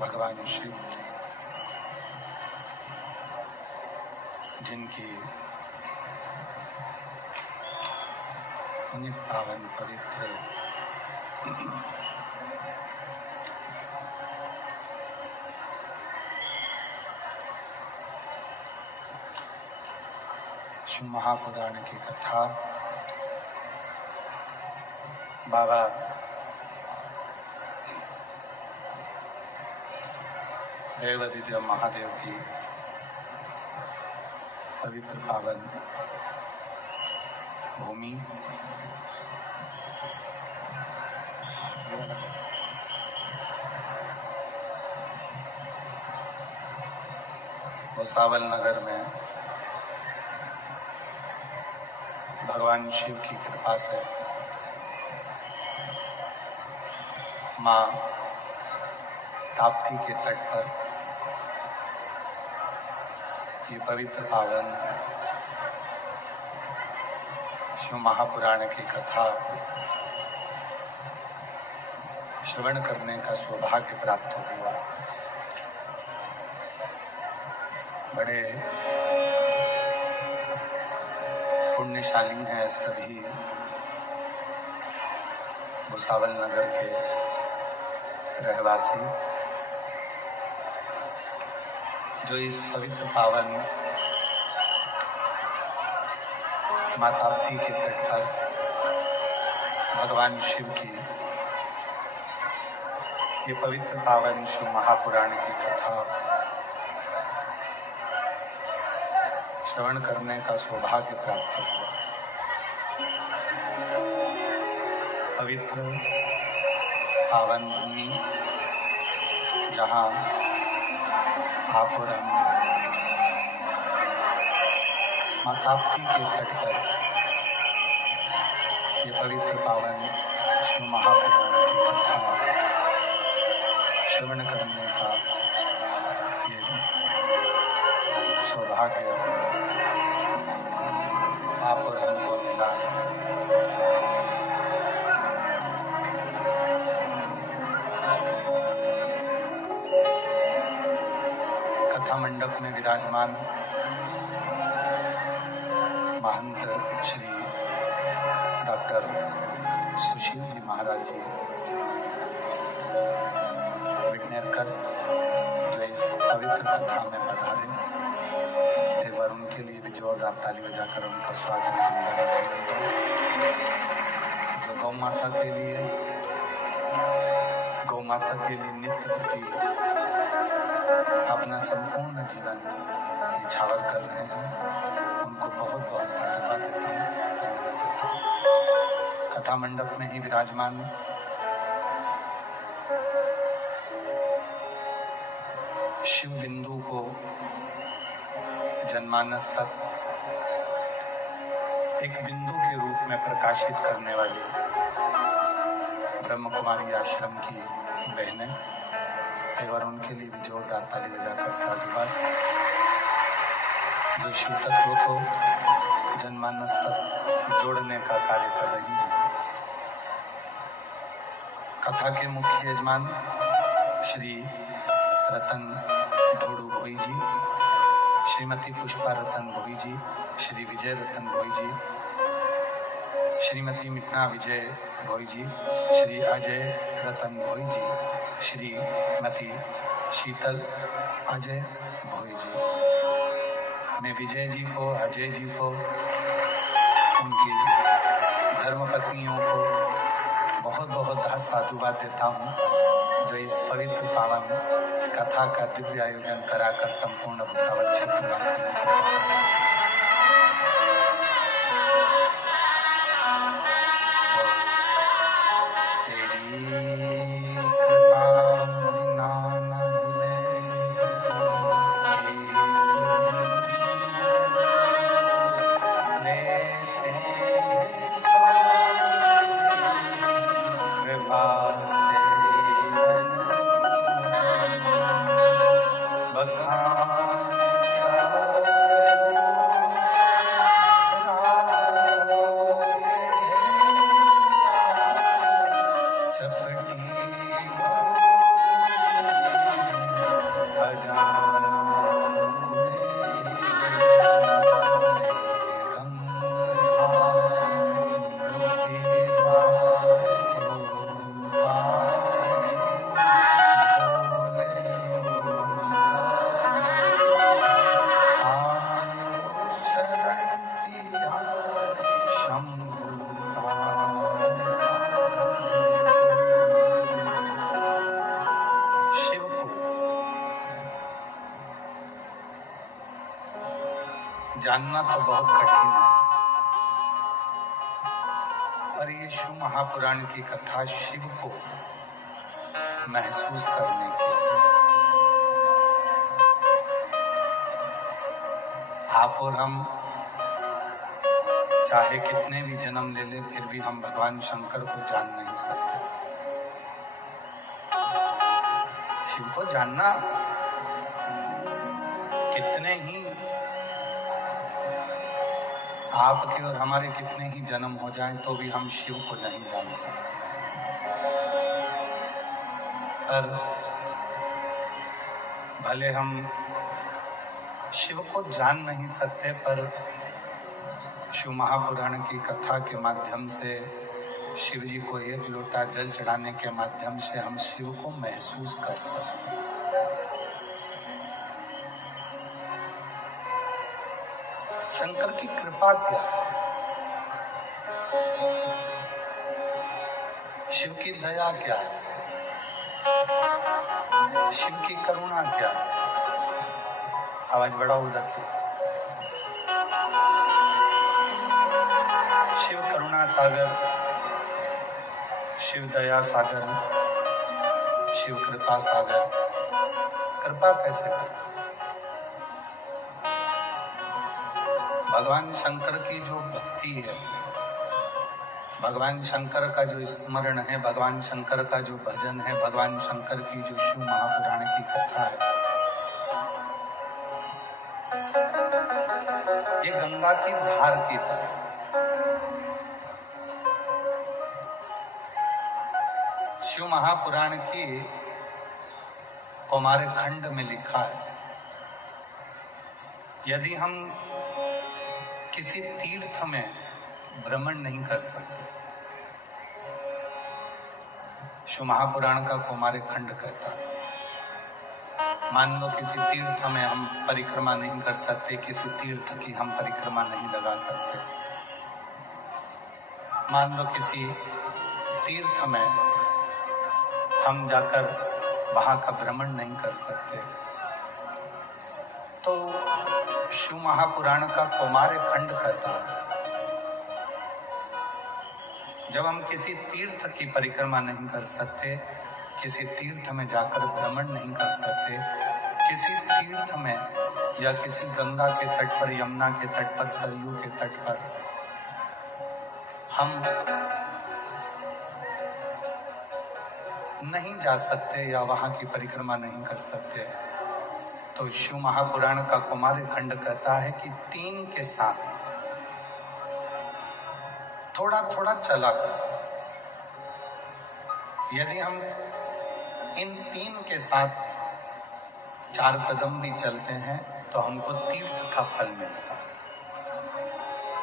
भगवान शिव जिनकी पावन पवित्र शिव महापुराण की कथा बाबा देवादिदेव महादेव की पवित्र पावन भूमि भुसावल नगर में भगवान शिव की कृपा से माँ ताप्ती के तट पर ये पवित्र पावन शिव महापुराण की कथा श्रवण करने का सौभाग्य प्राप्त हुआ। बड़े पुण्यशाली हैं सभी भुसावल नगर के रहवासी जो इस पवित्र पावन माँ ताप्ती के तट पर भगवान शिव की ये पवित्र पावन शिव महापुराण की कथा श्रवण करने का सौभाग्य प्राप्त हुआ। पवित्र पावन भूमि जहाँ आप और हम माँ ताप्ती के तट पर ये पवित्र पावन शिव महापुराण की कथा श्रवण करने का ये सौभाग्य आप और हमको मिला। कथा मंडप में विराजमान महंत श्री डॉक्टर सुशील जी महाराज जी विघ्नेरकर जो इस पवित्र कथा में पधारे, एक बार उनके लिए भी जोरदार ताली बजाकर उनका स्वागत जो गौ माता के लिए नित्य प्रति अपना संपूर्ण जीवन निछावर कर रहे हैं, उनको बहुत बहुत साधुवाद देता हूँ, धन्यवाद देता हूँ। कथा मंडप में ही विराजमान शिव बिंदु को जनमानस तक एक बिंदु के रूप में प्रकाशित करने वाली ब्रह्म कुमारी आश्रम की बहनें, एक बार उनके लिए भी जोरदार ताली बजाकर साधुवाद, जो शिव तत्व को जनमानस तक जोड़ने का कार्य कर रही है। कथा के मुख्य यजमान श्री रतन धोड़ू भोई जी, श्रीमती पुष्पा रतन भोई जी, श्री विजय रतन भोई जी, श्रीमती मिटना विजय भोई जी, श्री अजय रतन भोई जी, श्रीमती शीतल अजय भोई जी। मैं विजय जी को, अजय जी को, उनकी धर्मपत्नियों को बहुत बहुत साधुवाद देता हूँ, जो इस पवित्र पावन कथा का दिव्य आयोजन कराकर संपूर्ण भुसावल क्षेत्र वासियों को जानना तो बहुत कठिन है, पर ये शिव महापुराण की कथा शिव को महसूस करने के लिए आप और हम चाहे कितने भी जन्म ले लें, फिर भी हम भगवान शंकर को जान नहीं सकते। शिव को जानना कितने ही आपके और हमारे कितने ही जन्म हो जाएं तो भी हम शिव को नहीं जान सकते। पर भले हम शिव को जान नहीं सकते, पर शिव महापुराण की कथा के माध्यम से शिव जी को एक लोटा जल चढ़ाने के माध्यम से हम शिव को महसूस कर सकते हैं। शंकर की कृपा क्या है, शिव की दया क्या है, शिव की करुणा क्या है? आवाज बढ़ाओ उधर की। शिव करुणा सागर, शिव दया सागर, शिव कृपा सागर। कृपा कैसे कर? भगवान शंकर की जो भक्ति है, भगवान शंकर का जो स्मरण है, भगवान शंकर का जो भजन है, भगवान शंकर की जो शिव महापुराण की कथा है, ये गंगा की धार की तरह। शिव महापुराण की कौमार खंड में लिखा है, यदि हम किसी तीर्थ में भ्रमण नहीं कर सकते, शिव महापुराण का कौमार खंड कहता है, मान लो किसी तीर्थ में हम परिक्रमा नहीं कर सकते, किसी तीर्थ की हम परिक्रमा नहीं लगा सकते, मान लो किसी तीर्थ में हम जाकर वहां का भ्रमण नहीं कर सकते, तो शिव महापुराण का कौमार खंड कहता है, जब हम किसी तीर्थ की परिक्रमा नहीं कर सकते, किसी तीर्थ में जाकर भ्रमण नहीं कर सकते, किसी तीर्थ में या किसी गंगा के तट पर, यमुना के तट पर, सरयू के तट पर हम नहीं जा सकते या वहां की परिक्रमा नहीं कर सकते, तो शिव महापुराण का कौमार खंड कहता है कि तीन के साथ थोड़ा थोड़ा चला कर, यदि हम इन तीन के साथ 4 कदम भी चलते हैं तो हमको तीर्थ का फल मिलता है।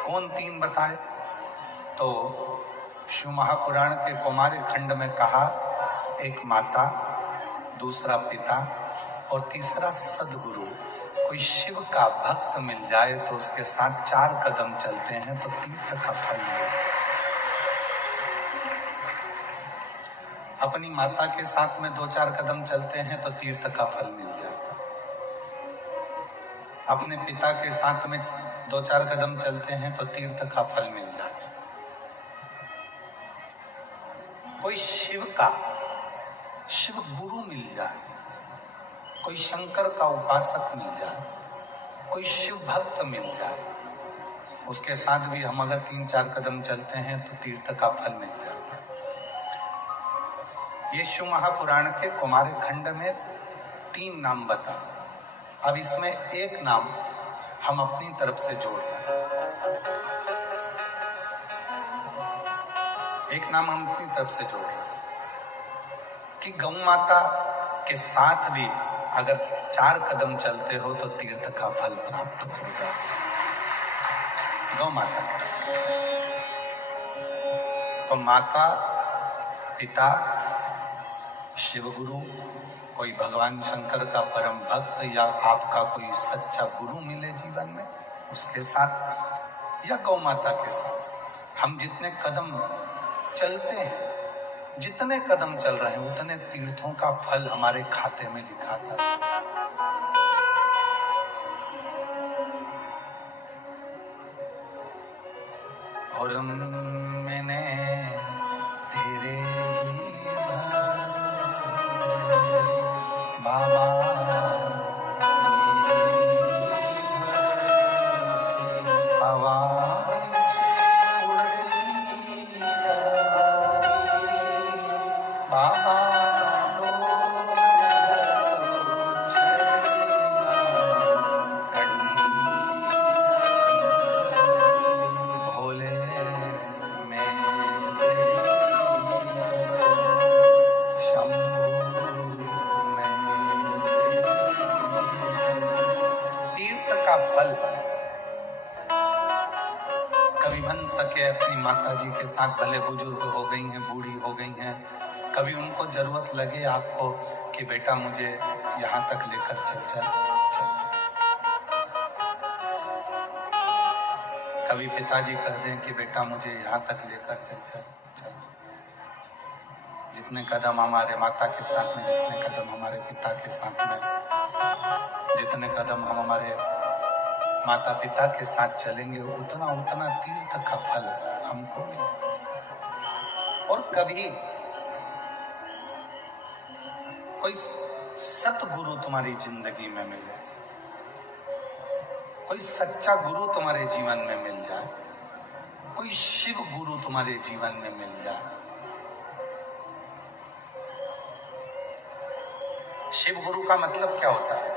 कौन तीन बताए? तो शिव महापुराण के कौमार खंड में कहा, एक माता, दूसरा पिता और तीसरा सदगुरु। कोई शिव का भक्त मिल जाए तो उसके साथ 4 कदम चलते हैं तो तीर्थ का फल मिलता है। अपनी माता के साथ में 2-4 कदम चलते हैं तो तीर्थ का फल मिल जाता। अपने पिता के साथ में 2-4 कदम चलते हैं तो तीर्थ का फल मिल जाता। कोई शिव गुरु मिल जाए, कोई शंकर का उपासक मिल जाए, कोई शिव भक्त मिल जाए, उसके साथ भी हम अगर 3-4 कदम चलते हैं तो तीर्थ का फल मिल जाता। ये शिव महापुराण के कौमार खंड में 3 नाम बता। अब इसमें एक नाम हम अपनी तरफ से जोड़ रहे हैं, एक नाम हम अपनी तरफ से जोड़ रहे हैं कि गौ माता के साथ भी अगर 4 कदम चलते हो तो तीर्थ का फल प्राप्त होगा। गौ माता के साथ तो माता, पिता, शिव गुरु, कोई भगवान शंकर का परम भक्त या आपका कोई सच्चा गुरु मिले जीवन में, उसके साथ या गौ माता के साथ हम जितने कदम चलते हैं, जितने कदम चल रहे हैं, उतने तीर्थों का फल हमारे खाते में लिखा था। और मैंने तेरे बाबा हवा बाबा भोले में शंभू में तीर्थ का फल कभी बन सके अपनी माता जी के साथ, भले बुजुर्ग हो गई हैं, बूढ़ी हो गई हैं, कभी उनको जरूरत लगे आपको कि बेटा मुझे यहाँ तक लेकर चल। कभी पिताजी कह दें कि बेटा मुझे यहाँ तक लेकर चल। जितने कदम हमारे माता के साथ में, जितने कदम हमारे पिता के साथ में, जितने कदम हम हमारे माता पिता के साथ चलेंगे, उतना उतना तीर्थ का फल हमको मिलेगा। और कभी कोई सतगुरु तुम्हारी जिंदगी में मिले, कोई सच्चा गुरु तुम्हारे जीवन में मिल जाए, कोई शिव गुरु तुम्हारे जीवन में मिल जाए। शिव गुरु का मतलब क्या होता है?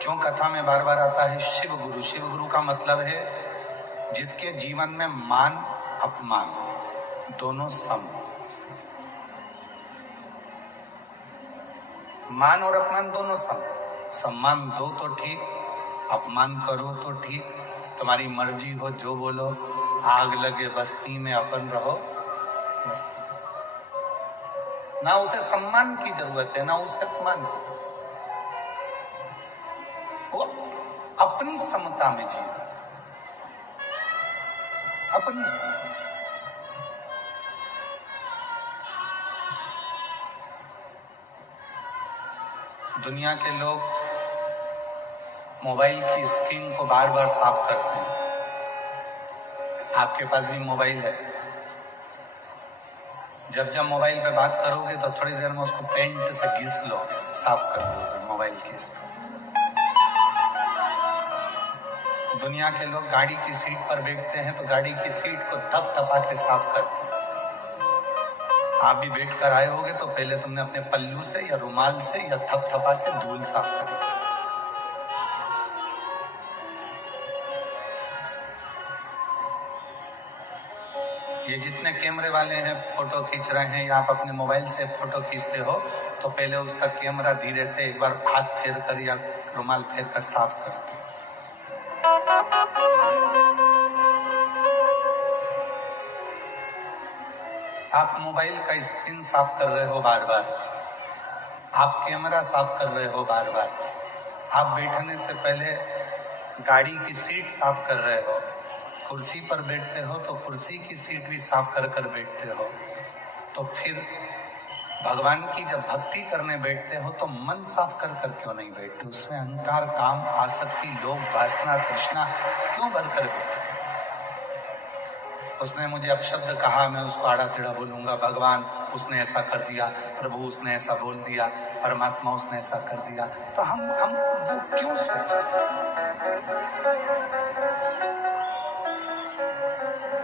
क्यों कथा में बार बार आता है शिव गुरु? शिव गुरु का मतलब है जिसके जीवन में मान अपमान दोनों सम। मान और अपमान दोनों सम। सम्मान दो तो ठीक, अपमान करो तो ठीक, तुम्हारी मर्जी हो जो बोलो। आग लगे बस्ती में अपन रहो बस्ती। ना उसे सम्मान की जरूरत है ना उसे अपमान की। वो अपनी समता में जीवा, अपनी समता। दुनिया के लोग मोबाइल की स्क्रीन को बार बार साफ करते हैं। आपके पास भी मोबाइल है, जब जब मोबाइल पे बात करोगे तो थोड़ी देर में उसको पेंट से घिस लो, साफ कर लोगे मोबाइल की स्क्रीन। दुनिया के लोग गाड़ी की सीट पर बैठते हैं तो गाड़ी की सीट को थपथपा के साफ करते हैं। आप भी बैठ कर आए होगे तो पहले तुमने अपने पल्लू से या रुमाल से या थपथपा के धूल साफ करी। ये जितने कैमरे वाले हैं फोटो खींच रहे हैं या आप अपने मोबाइल से फोटो खींचते हो तो पहले उसका कैमरा धीरे से एक बार हाथ फेर कर या रुमाल फेर कर साफ करते हो। आप मोबाइल का स्क्रीन साफ कर रहे हो बार बार, आप कैमरा साफ कर रहे हो बार बार, आप बैठने से पहले गाड़ी की सीट साफ कर रहे हो, कुर्सी पर बैठते हो तो कुर्सी की सीट भी साफ कर कर बैठते हो। तो फिर भगवान की जब भक्ति करने बैठते हो तो मन साफ कर कर क्यों नहीं बैठते? उसमें अहंकार, काम, आसक्ति, लोभ, वासना, तृष्णा क्यों भर कर बैठते? उसने मुझे अपशब्द कहा, मैं उसको आड़ा टेढ़ा बोलूंगा। भगवान उसने ऐसा कर दिया, प्रभु उसने ऐसा बोल दिया, परमात्मा उसने ऐसा कर दिया। तो हम वो क्यों सोचें?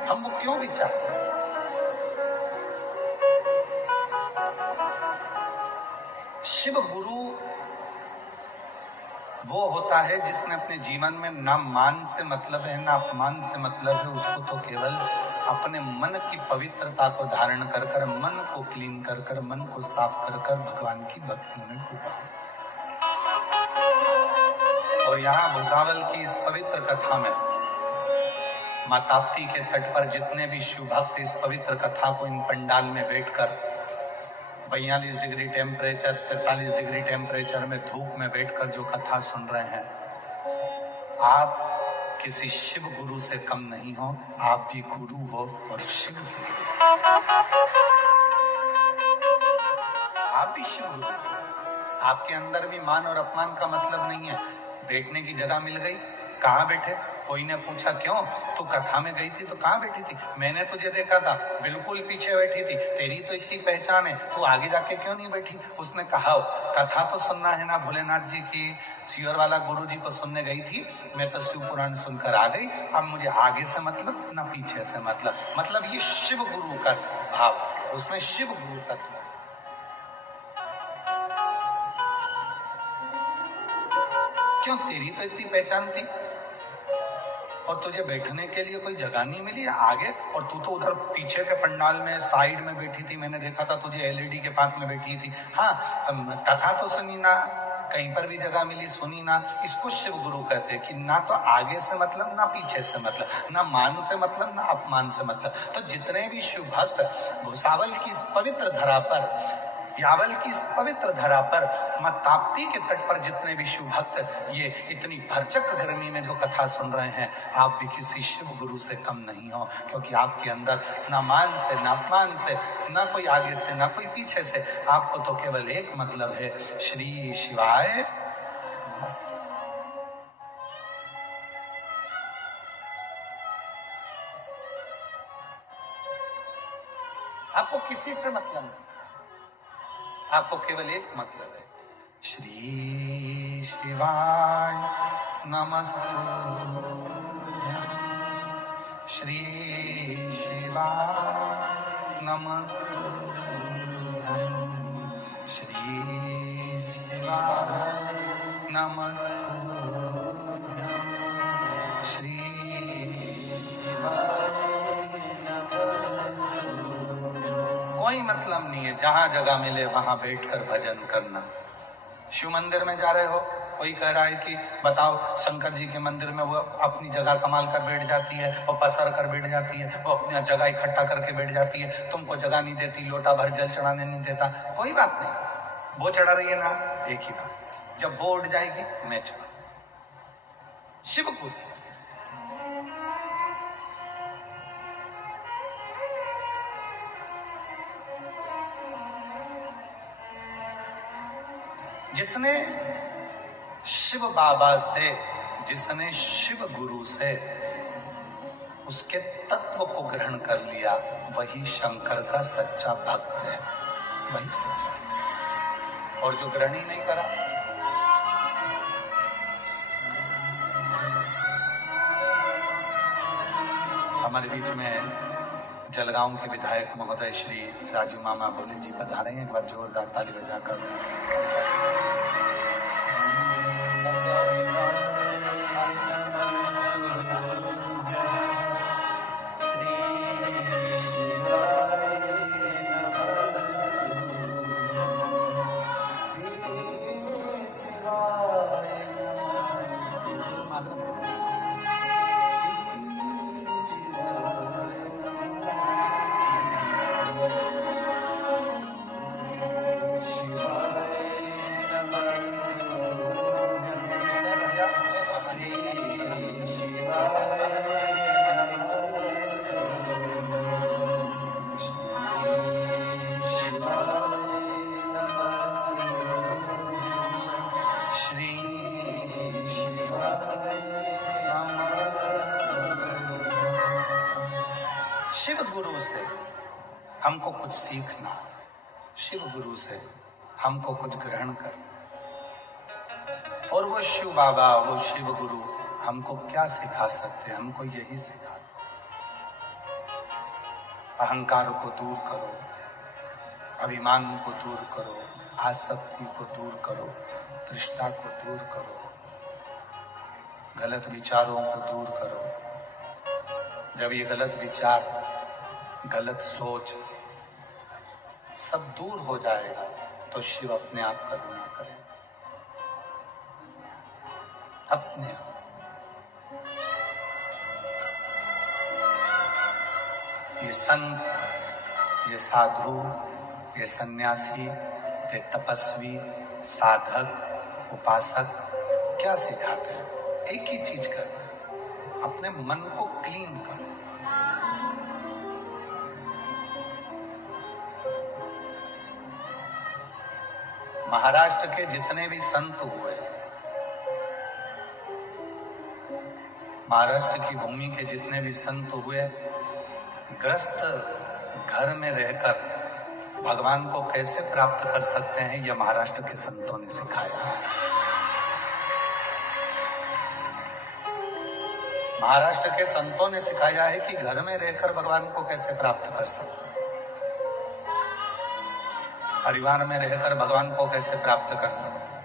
हम वो क्यों विचारते? शिव गुरु वो होता है जिसने अपने जीवन में ना मान से मतलब है ना अपमान से मतलब है। उसको तो केवल अपने मन की पवित्रता को धारण कर कर, मन को क्लीन कर कर, मन को साफ कर कर भगवान की भक्ति में डूबा। और यहाँ भुसावल की इस पवित्र कथा में मां ताप्ती के तट पर जितने भी शिव भक्त इस पवित्र कथा को इन पंडाल में बैठकर 42 डिग्री टेम्परेचर, 43 डिग्री टेम्परेचर में धूप में बैठकर जो कथा सुन रहे हैं, आप किसी शिव गुरु से कम नहीं हो। आप भी गुरु हो और शिव गुरु। आप भी शिव गुरु हो। आपके अंदर भी मान और अपमान का मतलब नहीं है। बैठने की जगह मिल गई, कहाँ बैठे? कोई ने पूछा क्यों तू कथा में गई थी तो कहाँ बैठी थी? मैंने तुझे देखा था, बिल्कुल पीछे बैठी थी। तेरी तो इतनी पहचान है, तू आगे जाके क्यों नहीं बैठी? उसने कहा कथा तो सुनना है ना, भोलेनाथ जी की सियोर वाला गुरु जी को सुनने गई थी। मैं तो शिव पुराण सुनकर आ गई, अब मुझे आगे से मतलब ना पीछे से मतलब ये शिव गुरु का भाव आ गया, उसमें शिव गुरु तत्व। क्यों? तेरी तो इतनी पहचान थी और तुझे बैठने के लिए कोई जगह नहीं मिली आगे, और तू तो उधर पीछे के पंडाल में साइड में बैठी थी। मैंने देखा था तुझे एलईडी के पास में बैठी थी। हाँ, कथा तो सुनी ना, कहीं पर भी जगह मिली सुनी ना। इसको शिव गुरु कहते हैं कि ना तो आगे से मतलब ना पीछे से मतलब, ना मान से मतलब ना अपमान से मतलब। तो जितने भी शिव भक्त भुसावल की इस पवित्र धरा पर यावल की इस पवित्र धरा पर मां ताप्ती के तट पर जितने भी शिव भक्त ये इतनी भरचक गर्मी में जो कथा सुन रहे हैं, आप भी किसी शिव गुरु से कम नहीं हो, क्योंकि आपके अंदर ना मान से ना अपमान से, ना कोई आगे से ना कोई पीछे से, आपको तो केवल एक मतलब है, श्री शिवाय नमस्ते। आपको किसी से मतलब नहीं, आपको केवल एक मतलब है, श्री शिवाय नमस्तुभ्यं, श्री शिवाय नमस्तुभ्यं, श्री शिवाय नमस्तुभ्यं, श्री शिवाय नमस्तुभ्यं। कोई मतलब नहीं है, जहां जगह मिले वहां बैठकर भजन करना। शिव मंदिर में जा रहे हो, कोई कह रहा है कि बताओ शंकर जी के मंदिर में वो अपनी जगह संभाल कर बैठ जाती है, वो पसर कर बैठ जाती है, वो अपनी जगह इकट्ठा करके बैठ जाती है, तुमको जगह नहीं देती, लोटा भर जल चढ़ाने नहीं देता, कोई बात नहीं, वो चढ़ा रही है ना, एक ही बात, जब वो उठ जाएगी मैं चढ़ा। शिव को जिसने शिव बाबा से, जिसने शिव गुरु से उसके तत्व को ग्रहण कर लिया, वही शंकर का सच्चा भक्त है, वही सच्चा। और जो ग्रहण ही नहीं करा, हमारे बीच में जलगांव के विधायक महोदय श्री राजू मामा भोले जी पधारे हैं, एक बार जोरदार ताली बजाकर। शिव गुरु से हमको कुछ सीखना, शिव गुरु से हमको कुछ ग्रहण करना, और वो शिव बाबा, वो शिव गुरु हमको क्या सिखा सकते हैं? हमको यही सिखा, अहंकार को दूर करो, अभिमान को दूर करो, आसक्ति को दूर करो, तृष्णा को दूर करो, गलत विचारों को दूर करो। जब ये गलत विचार, गलत सोच सब दूर हो जाएगा तो शिव अपने आप करुणा करे, अपने आप। ये संत, ये साधु, ये सन्यासी, ये तपस्वी, साधक, उपासक क्या सिखाते हैं? एक ही चीज कहते हैं, अपने मन को क्लीन करो। महाराष्ट्र के जितने भी संत हुए, महाराष्ट्र की भूमि के जितने भी संत हुए, ग्रस्त घर में रहकर भगवान को कैसे प्राप्त कर सकते हैं, यह महाराष्ट्र के संतों ने सिखाया है। महाराष्ट्र के संतों ने सिखाया है कि घर में रहकर भगवान को कैसे प्राप्त कर सकते हैं, परिवार में रहकर भगवान को कैसे प्राप्त कर सकते हैं।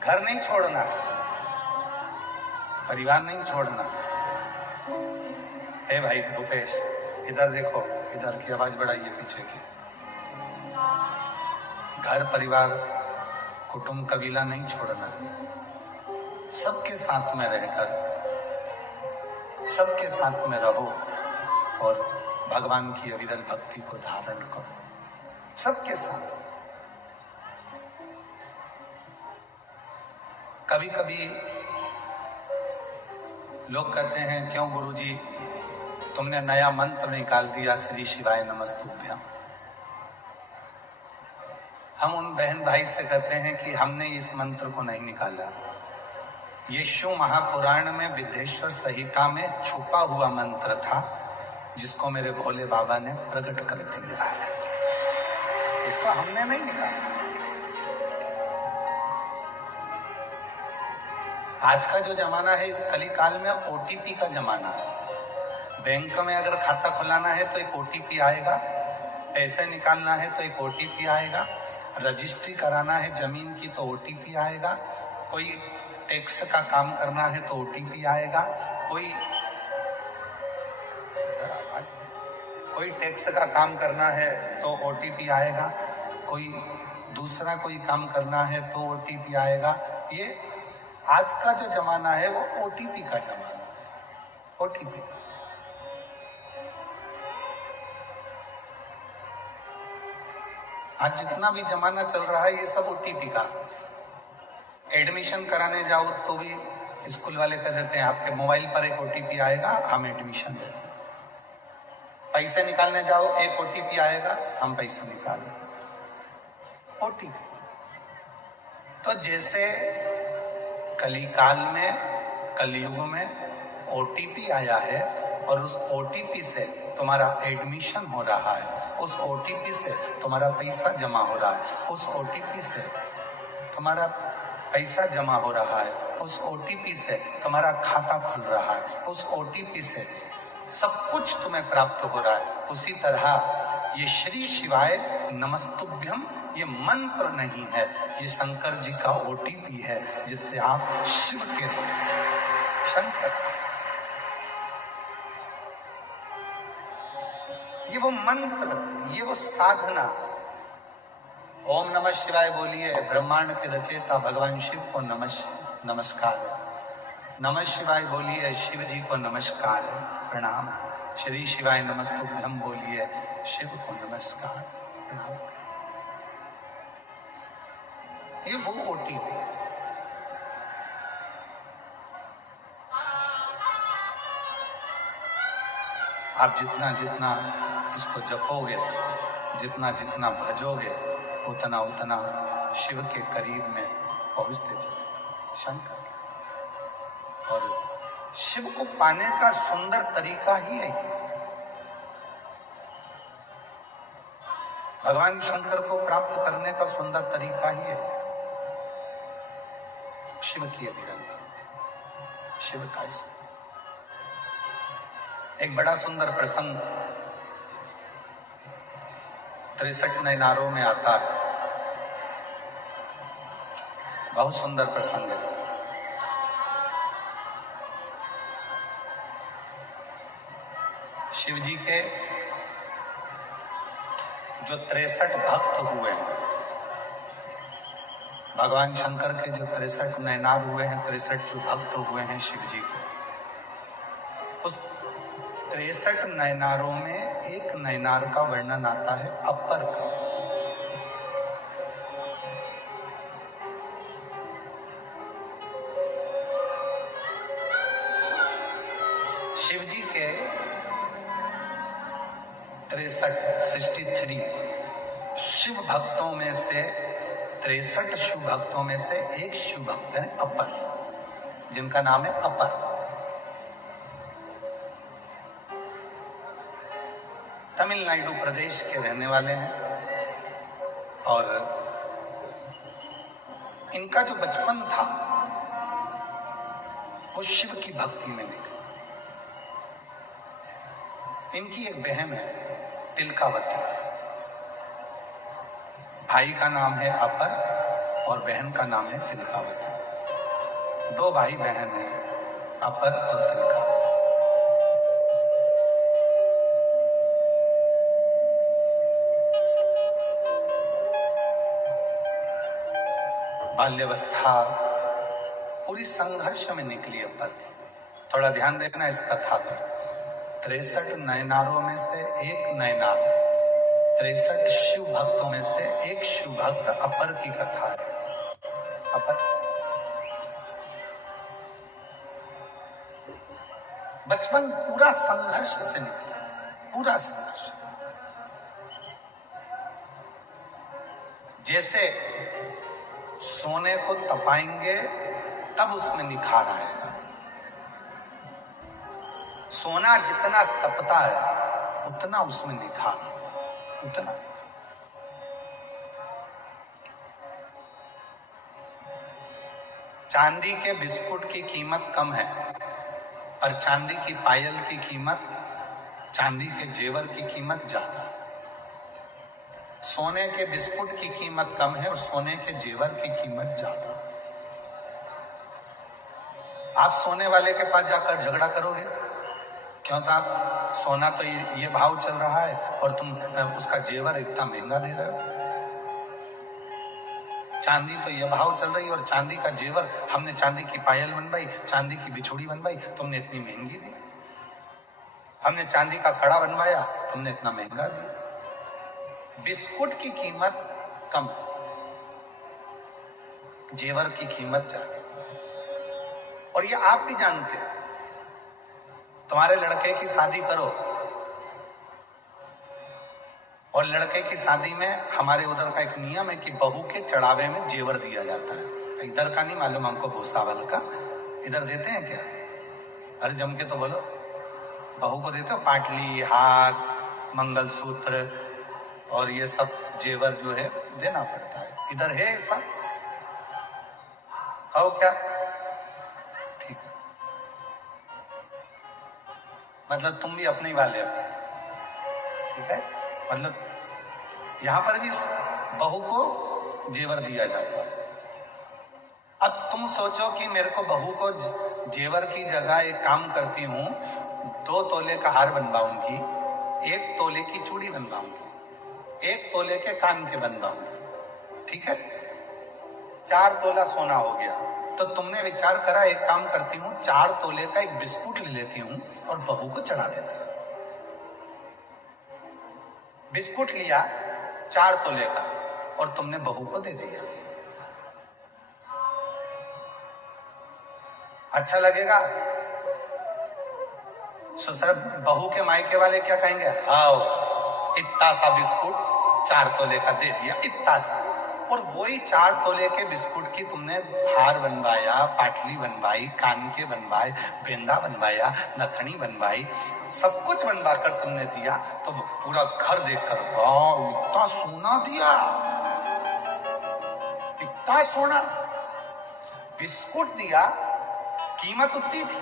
घर नहीं छोड़ना, परिवार नहीं छोड़ना। हे भाई भूपेश, इधर देखो, इधर की आवाज बढ़ाइए पीछे की। घर परिवार कुटुंब कबीला नहीं छोड़ना, सबके साथ में रहकर सबके साथ में रहो और भगवान की अविरल भक्ति को धारण करो सबके साथ। कभी कभी लोग कहते हैं, क्यों गुरुजी तुमने नया मंत्र निकाल दिया, श्री शिवाय नमस्तुभ्यम। हम उन बहन भाई से कहते हैं कि हमने इस मंत्र को नहीं निकाला। ये शिव महापुराण में विद्येश्वर संहिता में छुपा हुआ मंत्र था, जिसको मेरे भोले बाबा ने प्रकट कर दिया है। इसको हमने नहीं निकाला। आज का जो जमाना है, इस कली काल में ओटीपी का जमाना है। बैंक में अगर खाता खुलाना है तो एक ओटीपी आएगा, पैसे निकालना है तो एक ओटीपी आएगा, रजिस्ट्री कराना है जमीन की तो ओटीपी आएगा, कोई टैक्स का काम करना है तो ओटीपी आएगा, कोई टैक्स का काम करना है तो ओटीपी आएगा, कोई दूसरा कोई काम करना है तो ओटीपी आएगा। ये आज का जो जमाना है वो ओटीपी का जमाना है। ओटीपी आज जितना भी जमाना चल रहा है ये सब ओटीपी का। एडमिशन कराने जाओ तो भी स्कूल वाले कह देते हैं आपके मोबाइल पर एक ओटीपी आएगा, हम एडमिशन दे दें। पैसे निकालने जाओ एक ओटीपी आएगा, हम पैसे निकाल लें। ओटीपी। तो जैसे कलिकाल में, कलयुग में ओटीपी आया है और उस ओटीपी से तुम्हारा एडमिशन हो रहा है, उस ओटीपी से तुम्हारा पैसा जमा हो रहा है, उस ओटीपी से तुम्हारा पैसा जमा हो रहा है, उस ओटीपी से तुम्हारा खाता खुल रहा है, उस ओटीपी से सब कुछ तुम्हें प्राप्त हो रहा है। उसी तरह ये श्री शिवाय नमस्तुभ्यम ये मंत्र नहीं है, ये शंकर जी का ओटीपी है, जिससे आप शिव के हो। शंकर ये वो मंत्र, ये वो साधना। ओम नमः शिवाय बोलिए, ब्रह्मांड के रचयिता भगवान शिव को नमस्कार है। नमः शिवाय बोलिए, शिव जी को नमस्कार है, प्रणाम। श्री शिवाय नमस्तुभ्यम बोलिए, शिव को नमस्कार प्रणाम। ये वो ओटीपी है। आप जितना जितना इसको जपोगे, जितना जितना भजोगे, उतना उतना शिव के करीब में पहुंचते चले शंकर। और शिव को पाने का सुंदर तरीका ही है ये। भगवान शंकर को प्राप्त करने का सुंदर तरीका ही है शिव की अविरल भक्ति, शिव का स्मरण। एक बड़ा सुंदर प्रसंग 63 नैनारों में आता है। बहुत सुंदर प्रसंग है। शिव जी के जो 63 भक्त हुए हैं, भगवान शंकर के जो 63 नैनार हुए हैं, 63 जो भक्त हुए हैं शिव जी के, उस 63 नैनारों में एक नैनार का वर्णन आता है अपर का। शिव जी के 63 शिव भक्तों में से 63 शिव भक्तों में से एक शिव भक्त है अपर, जिनका नाम है अपर। तमिलनाडु प्रदेश के रहने वाले हैं और इनका जो बचपन था वो शिव की भक्ति में निकला। इनकी एक बहन है तिलकावती। भाई का नाम है अपर और बहन का नाम है तिलकावती। दो भाई बहन हैं, अपर और तिलकावती। बाल्यावस्था पूरी संघर्ष में निकली अपर। थोड़ा ध्यान देना इस कथा पर। 63 नयनारों में से एक नयनार, 63 शिव भक्तों में से एक शिव भक्त अपर की कथा है। अपर बचपन पूरा संघर्ष से निकला, पूरा संघर्ष। जैसे सोने को तपाएंगे तब उसमें निखार आएगा। सोना जितना तपता है उतना उसमें निखार आता है, उतना। चांदी के बिस्कुट की कीमत कम है और चांदी की पायल की कीमत, चांदी के जेवर की कीमत ज्यादा है। सोने के बिस्कुट की कीमत कम है और सोने के जेवर की कीमत ज्यादा। आप सोने वाले के पास जाकर झगड़ा करोगे, क्यों साहब सोना तो ये भाव चल रहा है और तुम उसका जेवर इतना महंगा दे रहे हो। चांदी तो ये भाव चल रही है और चांदी का जेवर, हमने चांदी की पायल बनवाई, चांदी की बिछुड़ी बनवाई, तुमने इतनी महंगी दी। हमने चांदी का कड़ा बनवाया, तुमने इतना महंगा दिया। बिस्कुट की कीमत कम, जेवर की कीमत ज्यादा। और ये आप भी जानते हो। तुम्हारे लड़के की शादी करो और लड़के की शादी में हमारे उधर का एक नियम है कि बहू के चढ़ावे में जेवर दिया जाता है। इधर का नहीं मालूम हमको, भूसावल का इधर देते हैं क्या? अरे जम के तो बोलो। बहू को देते हो पाटली, हार, मंगलसूत्र और ये सब जेवर जो है देना पड़ता है। इधर है ऐसा? हो क्या? ठीक है, मतलब तुम भी अपने वाले हो, ठीक है। मतलब यहां पर भी बहू को जेवर दिया जाता है। अब तुम सोचो कि मेरे को बहू को जेवर की जगह एक काम करती हूं, 2 तोले का हार बनवाऊंगी, 1 तोले की चूड़ी बनवाऊंगी, 1 तोले के कान के बनवाऊंगी, ठीक है। 4 तोला सोना हो गया। तो तुमने विचार करा, एक काम करती हूं, 4 तोले का एक बिस्कुट ले लेती हूं और बहू को चढ़ा देती हूं। बिस्कुट लिया 4 तोले का और तुमने बहू को दे दिया, अच्छा लगेगा? सर बहू के मायके वाले क्या कहेंगे? हाँ, इतना सा बिस्कुट 4 तोले का दे दिया, इतना सा। और वही 4 तोले के बिस्कुट की तुमने हार बनवाया, पाटली बनवाई, कान के बनवाए, बेंदा बनवाया, नथनी बनवाई, सब कुछ बनवा कर तुमने दिया। तो पूरा घर देखकर वाह इतना सोना दिया, इतना सोना। बिस्कुट दिया, कीमत उतनी थी,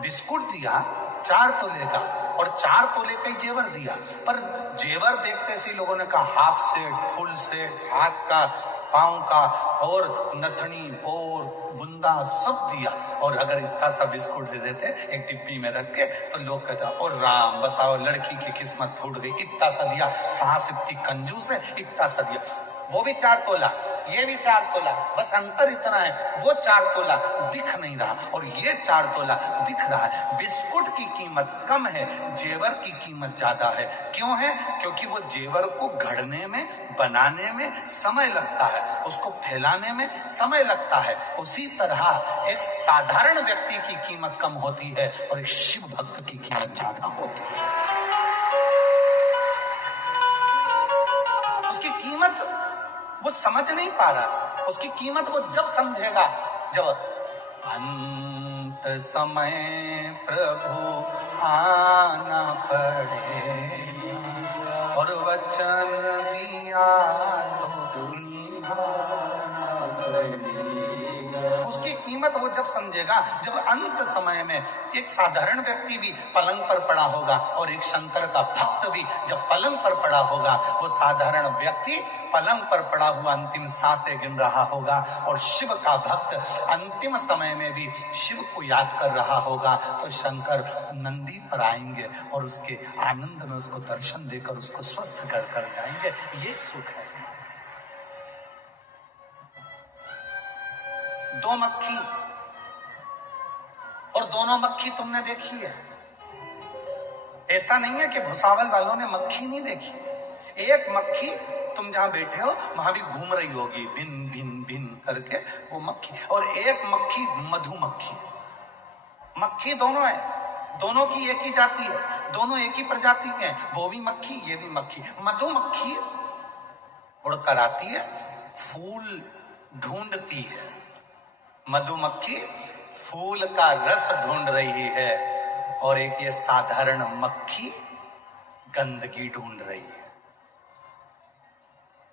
बिस्कुट दिया 4 तोले का और 4 तोले का ही जेवर दिया। पर जेवर देखते से लोगों ने कहा हाफ सेट, फुल सेट, हाथ का, पांव का और नथनी और बुंदा सब दिया। और अगर इतना सा बिस्कुट दे देते एक डिब्बी में रख के तो लोग कहते और राम बताओ लड़की की किस्मत फूट गई, इतना सा दिया, सास इतनी कंजूस है, इतना सा दिया। वो भी 4 तोला, ये भी 4 तोला, बस अंतर इतना है वो 4 तोला दिख नहीं रहा और ये 4 तोला दिख रहा है। बिस्कुट की कीमत कम है, जेवर की कीमत ज्यादा है। क्यों है? क्योंकि वो जेवर को घड़ने में, बनाने में समय लगता है, उसको फैलाने में समय लगता है। उसी तरह एक साधारण व्यक्ति की कीमत कम होती है और एक शिव भक्त की कीमत ज्यादा होती है। उसकी कीमत वो समझ नहीं पा रहा, उसकी कीमत वो जब समझेगा जब अंत समय प्रभु आना पड़े और वचन दिया तो निभाना पड़ेगा। उसकी कीमत वो जब समझेगा जब अंत समय में एक साधारण व्यक्ति भी पलंग पर पड़ा होगा और एक शंकर का भक्त भी जब पलंग पर पड़ा होगा, वो साधारण व्यक्ति पलंग पर पड़ा हुआ अंतिम सांसें गिन रहा होगा और शिव का भक्त अंतिम समय में भी शिव को याद कर रहा होगा। तो शंकर नंदी पर आएंगे और उसके आनंद में उसको दर्शन देकर उसको स्वस्थ कर जाएंगे। ये सुख है। 2 मक्खी और दोनों मक्खी तुमने देखी है, ऐसा नहीं है कि भुसावल वालों ने मक्खी नहीं देखी। एक मक्खी तुम जहां बैठे हो वहां भी घूम रही होगी भिन भिन भिन करके वो मक्खी, और एक मक्खी मधुमक्खी। मक्खी दोनों है, दोनों की एक ही जाति है, दोनों एक ही प्रजाति के हैं, वो भी मक्खी ये भी मक्खी। मधुमक्खी उड़कर आती है, फूल ढूंढती है, मधुमक्खी फूल का रस ढूंढ रही है, और एक ये साधारण मक्खी गंदगी ढूंढ रही है।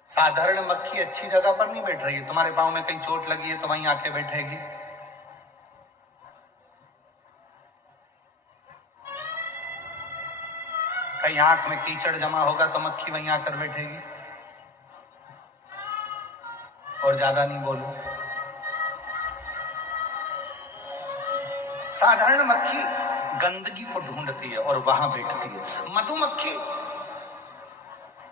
साधारण मक्खी अच्छी जगह पर नहीं बैठ रही है, तुम्हारे पांव में कहीं चोट लगी है तो वहीं आके बैठेगी। कहीं आंख में कीचड़ जमा होगा तो मक्खी वहीं आकर बैठेगी। और ज्यादा नहीं बोलूं, साधारण मक्खी गंदगी को ढूंढती है और वहां बैठती है, मधुमक्खी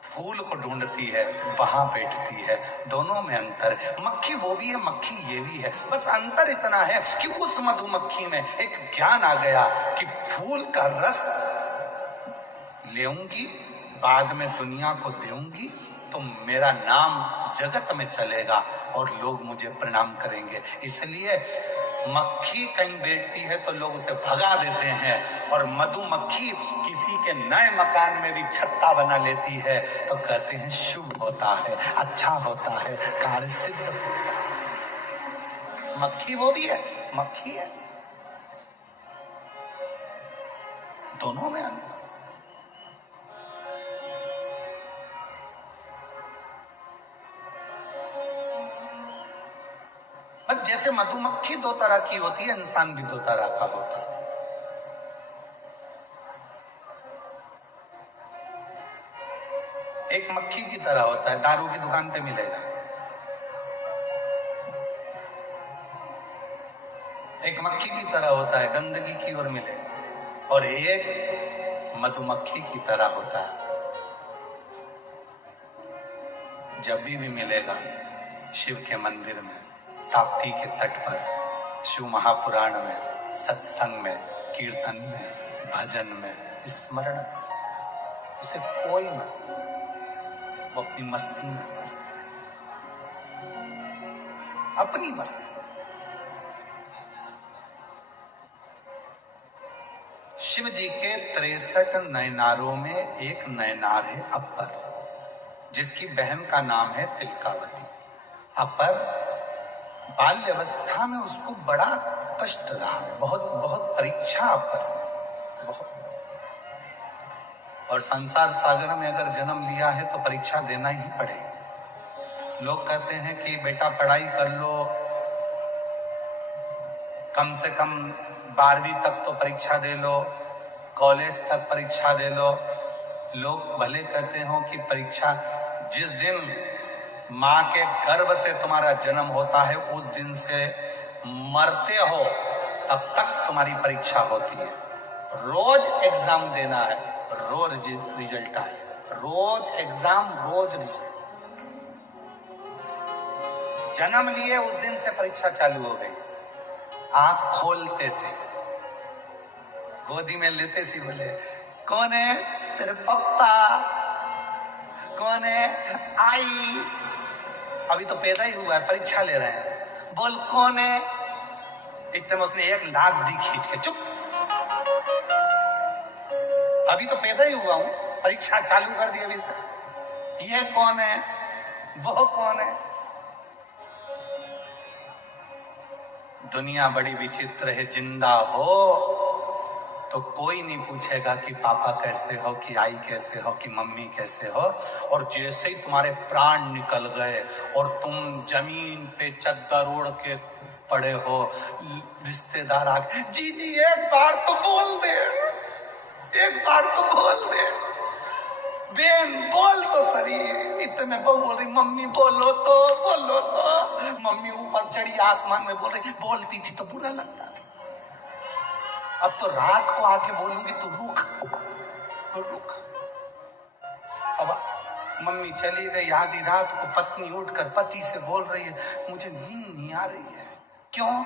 फूल को ढूंढती है वहां बैठती है। दोनों में अंतर है, मक्खी वो भी है मक्खी ये भी है, बस अंतर इतना है कि उस मधुमक्खी में एक ज्ञान आ गया कि फूल का रस लेऊंगी, बाद में दुनिया को दूंगी तो मेरा नाम जगत में चलेगा और लोग मुझे प्रणाम करेंगे। इसलिए मक्खी कहीं बैठती है तो लोग उसे भगा देते हैं, और मधुमक्खी किसी के नए मकान में भी छत्ता बना लेती है तो कहते हैं शुभ होता है, अच्छा होता है, कार्य सिद्ध होता है। मक्खी वो भी है मक्खी है, दोनों में अंतर। जैसे मधुमक्खी दो तरह की होती है, इंसान भी दो तरह का होता है। एक मक्खी की तरह होता है, दारू की दुकान पे मिलेगा। एक मक्खी की तरह होता है, गंदगी की ओर मिलेगा। और एक मधुमक्खी की तरह होता है, जब भी मिलेगा शिव के मंदिर में, ताप्ती के तट पर, शिव महापुराण में, सत्संग में, कीर्तन में, भजन में, स्मरण में, उसे कोई न, वो अपनी मस्ती में मस्त है, अपनी मस्ती। शिव जी के 63 नयनारों में एक नयनार है अपर, जिसकी बहन का नाम है तिलकावती। अपर बाल्य अवस्था में उसको बड़ा कष्ट रहा, बहुत बहुत परीक्षा पर, बहुत। और संसार सागर में अगर जन्म लिया है तो परीक्षा देना ही पड़ेगा। लोग कहते हैं कि बेटा पढ़ाई कर लो, कम से कम 12वीं तक तो परीक्षा दे लो, कॉलेज तक परीक्षा दे लो। लोग भले कहते हो कि परीक्षा, जिस दिन माँ के गर्भ से तुम्हारा जन्म होता है उस दिन से मरते हो तब तक तुम्हारी परीक्षा होती है। रोज एग्जाम देना है, रोज रिजल्ट आए, रोज एग्जाम रोज रिजल्ट। जन्म लिए उस दिन से परीक्षा चालू हो गई। आंख खोलते से, गोदी में लेते से बोले कौन है, तेरे पप्पा, कौन है, आई। अभी तो पैदा ही हुआ है, परीक्षा ले रहे हैं, बोल कौन है। इतने में उसने एक लात दी खींच के, चुप, अभी तो पैदा ही हुआ हूं, परीक्षा चालू कर दी अभी से। ये कौन है, वो कौन है। दुनिया बड़ी विचित्र है, जिंदा हो तो कोई नहीं पूछेगा कि पापा कैसे हो, कि आई कैसे हो, कि मम्मी कैसे हो। और जैसे ही तुम्हारे प्राण निकल गए और तुम जमीन पे चद्दर ओढ़ के पड़े हो, रिश्तेदार आ गए, जी जी एक बार तो बोल दे, एक बार तो बोल दे, बेन बोल तो सरी। इतने बहू बोल रही मम्मी बोलो तो, बोलो तो। मम्मी ऊपर चढ़ी आसमान में बोल रही, बोलती थी तो बुरा लगता था, अब तो रात को आके बोलूंगी तो रुक, तो रुक। अब मम्मी चली गई, आधी रात को पत्नी उठकर पति से बोल रही है मुझे नींद नहीं आ रही है। क्यों?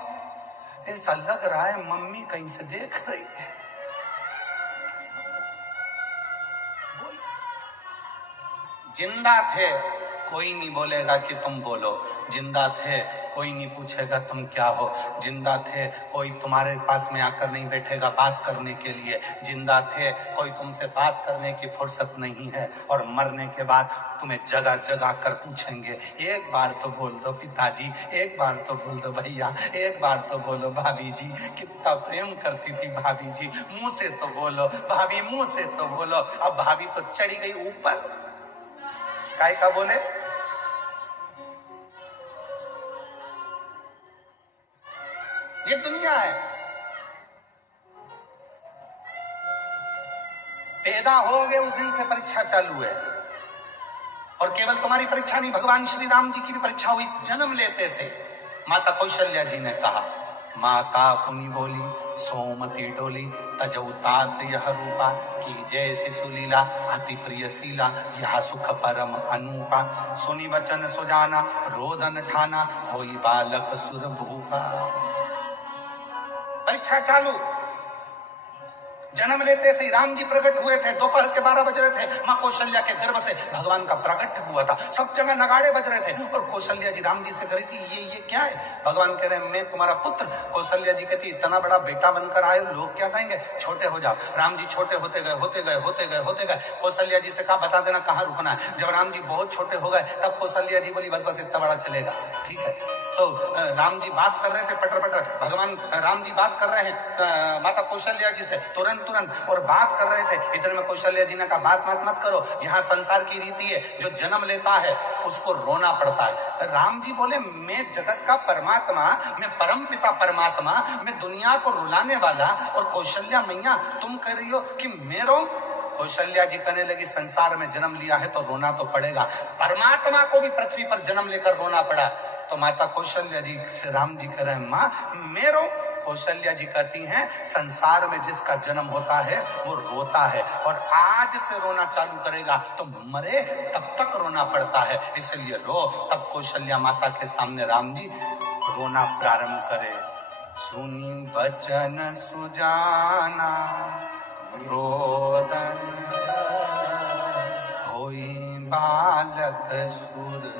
ऐसा लग रहा है मम्मी कहीं से देख रही है। जिंदा थे कोई नहीं बोलेगा कि तुम बोलो, जिंदा थे कोई नहीं पूछेगा तुम क्या हो, जिंदा थे कोई तुम्हारे पास में आकर नहीं बैठेगा बात करने के लिए, जिंदा थे कोई तुमसे बात करने की फुर्सत नहीं है, और मरने के बाद तुम्हें जगह जगह कर पूछेंगे। एक बार तो बोल दो पिताजी, एक बार तो बोल दो भैया, एक बार तो बोलो भाभी जी, कितना प्रेम करती थी भाभी जी, मुंह से तो बोलो भाभी, मुंह से तो बोलो। अब भाभी तो चढ़ी गई ऊपर, काय का बोले। ये दुनिया है। पैदा हो गए उस दिन से परीक्षा चालू है, और केवल तुम्हारी परीक्षा नहीं, भगवान श्री राम जी की भी परीक्षा हुई। जन्म लेते से माता कौशल्या जी ने कहा, माता पुनि बोली सोमती डोली, तजौ तात यह रूपा, की जय शिशु लीला, अति प्रिय शीला, यह सुख परम अनूपा, सुनि वचन सुजाना, रोदन ठाना, होई बालक सुर भूपा। परीक्षा चालू। जन्म लेते से राम जी प्रकट हुए थे, दोपहर के 12 बज रहे थे, मां कौशल्या के गर्भ से भगवान का प्रकट हुआ था, सब जगह नगाड़े बज रहे थे, और कौशल्या जी राम जी से कह रही थी ये क्या है। भगवान कह रहे हैं मैं तुम्हारा पुत्र। कौशल्या जी कहती इतना बड़ा बेटा बनकर आए, लोग क्या कहेंगे, छोटे हो जाओ। राम जी छोटे होते गए होते गए होते गए होते गए। कौशल्या जी से कहा बता देना कहाँ रुकना है। जब राम जी बहुत छोटे हो गए तब कौशल्या जी बोली बस बस इतना बड़ा चलेगा, ठीक है। तो राम जी बात कर रहे थे पटर पटर, भगवान राम जी बात कर रहे हैं माता कौशल्या जी से तुरंत, और बात कर रहे थे। इधर में कौशल्या जी ने कहा बात मत करो, यहाँ संसार की रीति है, जो जन्म लेता है उसको रोना पड़ता है। राम जी बोले मैं जगत का परमात्मा, मैं परम पिता परमात्मा, मैं दुनिया को रुलाने वाला, और कौशल्या मैया तुम कह रही हो कि मैं रो। कौशल्या जी कहने लगी संसार में जन्म लिया है तो रोना तो पड़ेगा, परमात्मा को भी पृथ्वी पर जन्म लेकर रोना पड़ा। तो माता कौशल्या जी से राम जी कह रहे हैं माँ मैं रो। कौशल्या जी कहती हैं संसार में जिसका जन्म होता है वो रोता है, और आज से रोना चालू करेगा तो मरे तब तक रोना पड़ता है, इसलिए रो। तब कौशल्या माता के सामने राम जी रोना प्रारंभ करे। सुनी वचन सुजाना, रोदन होई बालक सुर,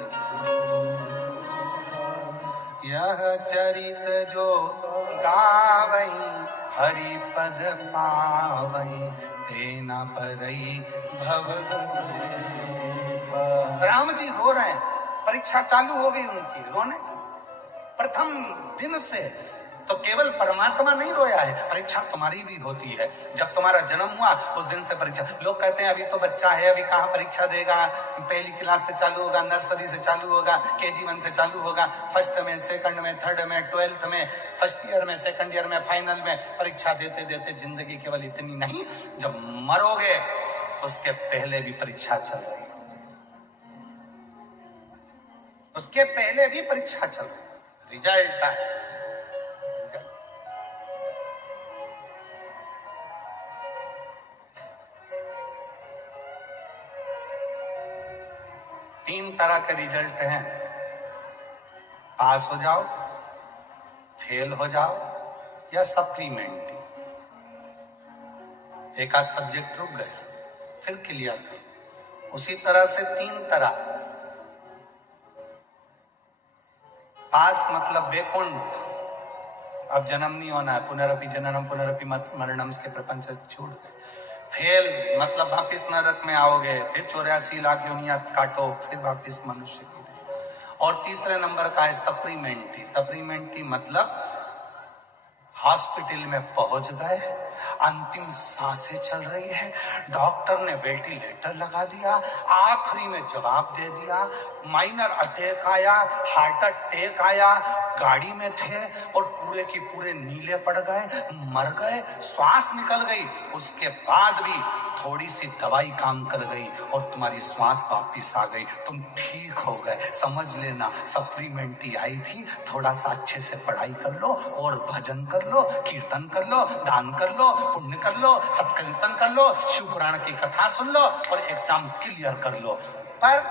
यह चरित जो गावई, हरि पद पावई, तेना परई भव। राम जी रो रहे हैं, परीक्षा चालू हो गई उनकी, रोने प्रथम दिन से। तो केवल परमात्मा नहीं रोया है, परीक्षा तुम्हारी भी होती है। जब तुम्हारा जन्म हुआ उस दिन से परीक्षा। लोग कहते हैं अभी तो बच्चा है, अभी कहाँ परीक्षा देगा, पहली क्लास से चालू होगा, नर्सरी से चालू होगा, KG 1 से चालू होगा, फर्स्ट में, सेकंड में, थर्ड में, 12th में, फर्स्ट ईयर में, सेकंड ईयर में, फाइनल में। परीक्षा देते देते जिंदगी केवल इतनी नहीं, जब मरोगे उसके पहले भी परीक्षा चल रही, उसके पहले भी परीक्षा चल रही, रिजल्ट है। तीन तरह के रिजल्ट हैं, पास हो जाओ, फेल हो जाओ, या सप्लीमेंट्री। एक आध सब्जेक्ट रुक गया फिर क्लियर करो। उसी तरह से तीन तरह, पास मतलब बेकुंठ, अब जन्म नहीं होना है, पुनरपि जननम पुनरपि मरणम के प्रपंच छूट गए। फेल मतलब वापिस नरक में आओगे, फिर 84 लाख योनियां काटो, फिर वापिस मनुष्य की। और तीसरे नंबर का है सप्लीमेंट्री। सप्लीमेंट्री मतलब हॉस्पिटल में पहुंच गए, अंतिम सांसें चल रही है, डॉक्टर ने वेंटिलेटर लगा दिया, आखिरी में जवाब दे दिया, माइनर अटैक आया, हार्ट अटैक आया, गाड़ी में थे और पूरे की पूरे नीले पड़ गए, मर गए, श्वास निकल गई, उसके बाद भी थोड़ी सी दवाई काम कर गई और तुम्हारी श्वास वापिस आ गई, तुम ठीक हो गए। समझ लेना सप्लीमेंट्री आई थी, थोड़ा सा अच्छे से पढ़ाई कर लो और भजन कर लो, कीर्तन कर लो, दान कर लो, पुण्य कर लो, सत्कीर्तन कर लो, शिव पुराण की कथा सुन लो और एग्जाम क्लियर कर लो। पर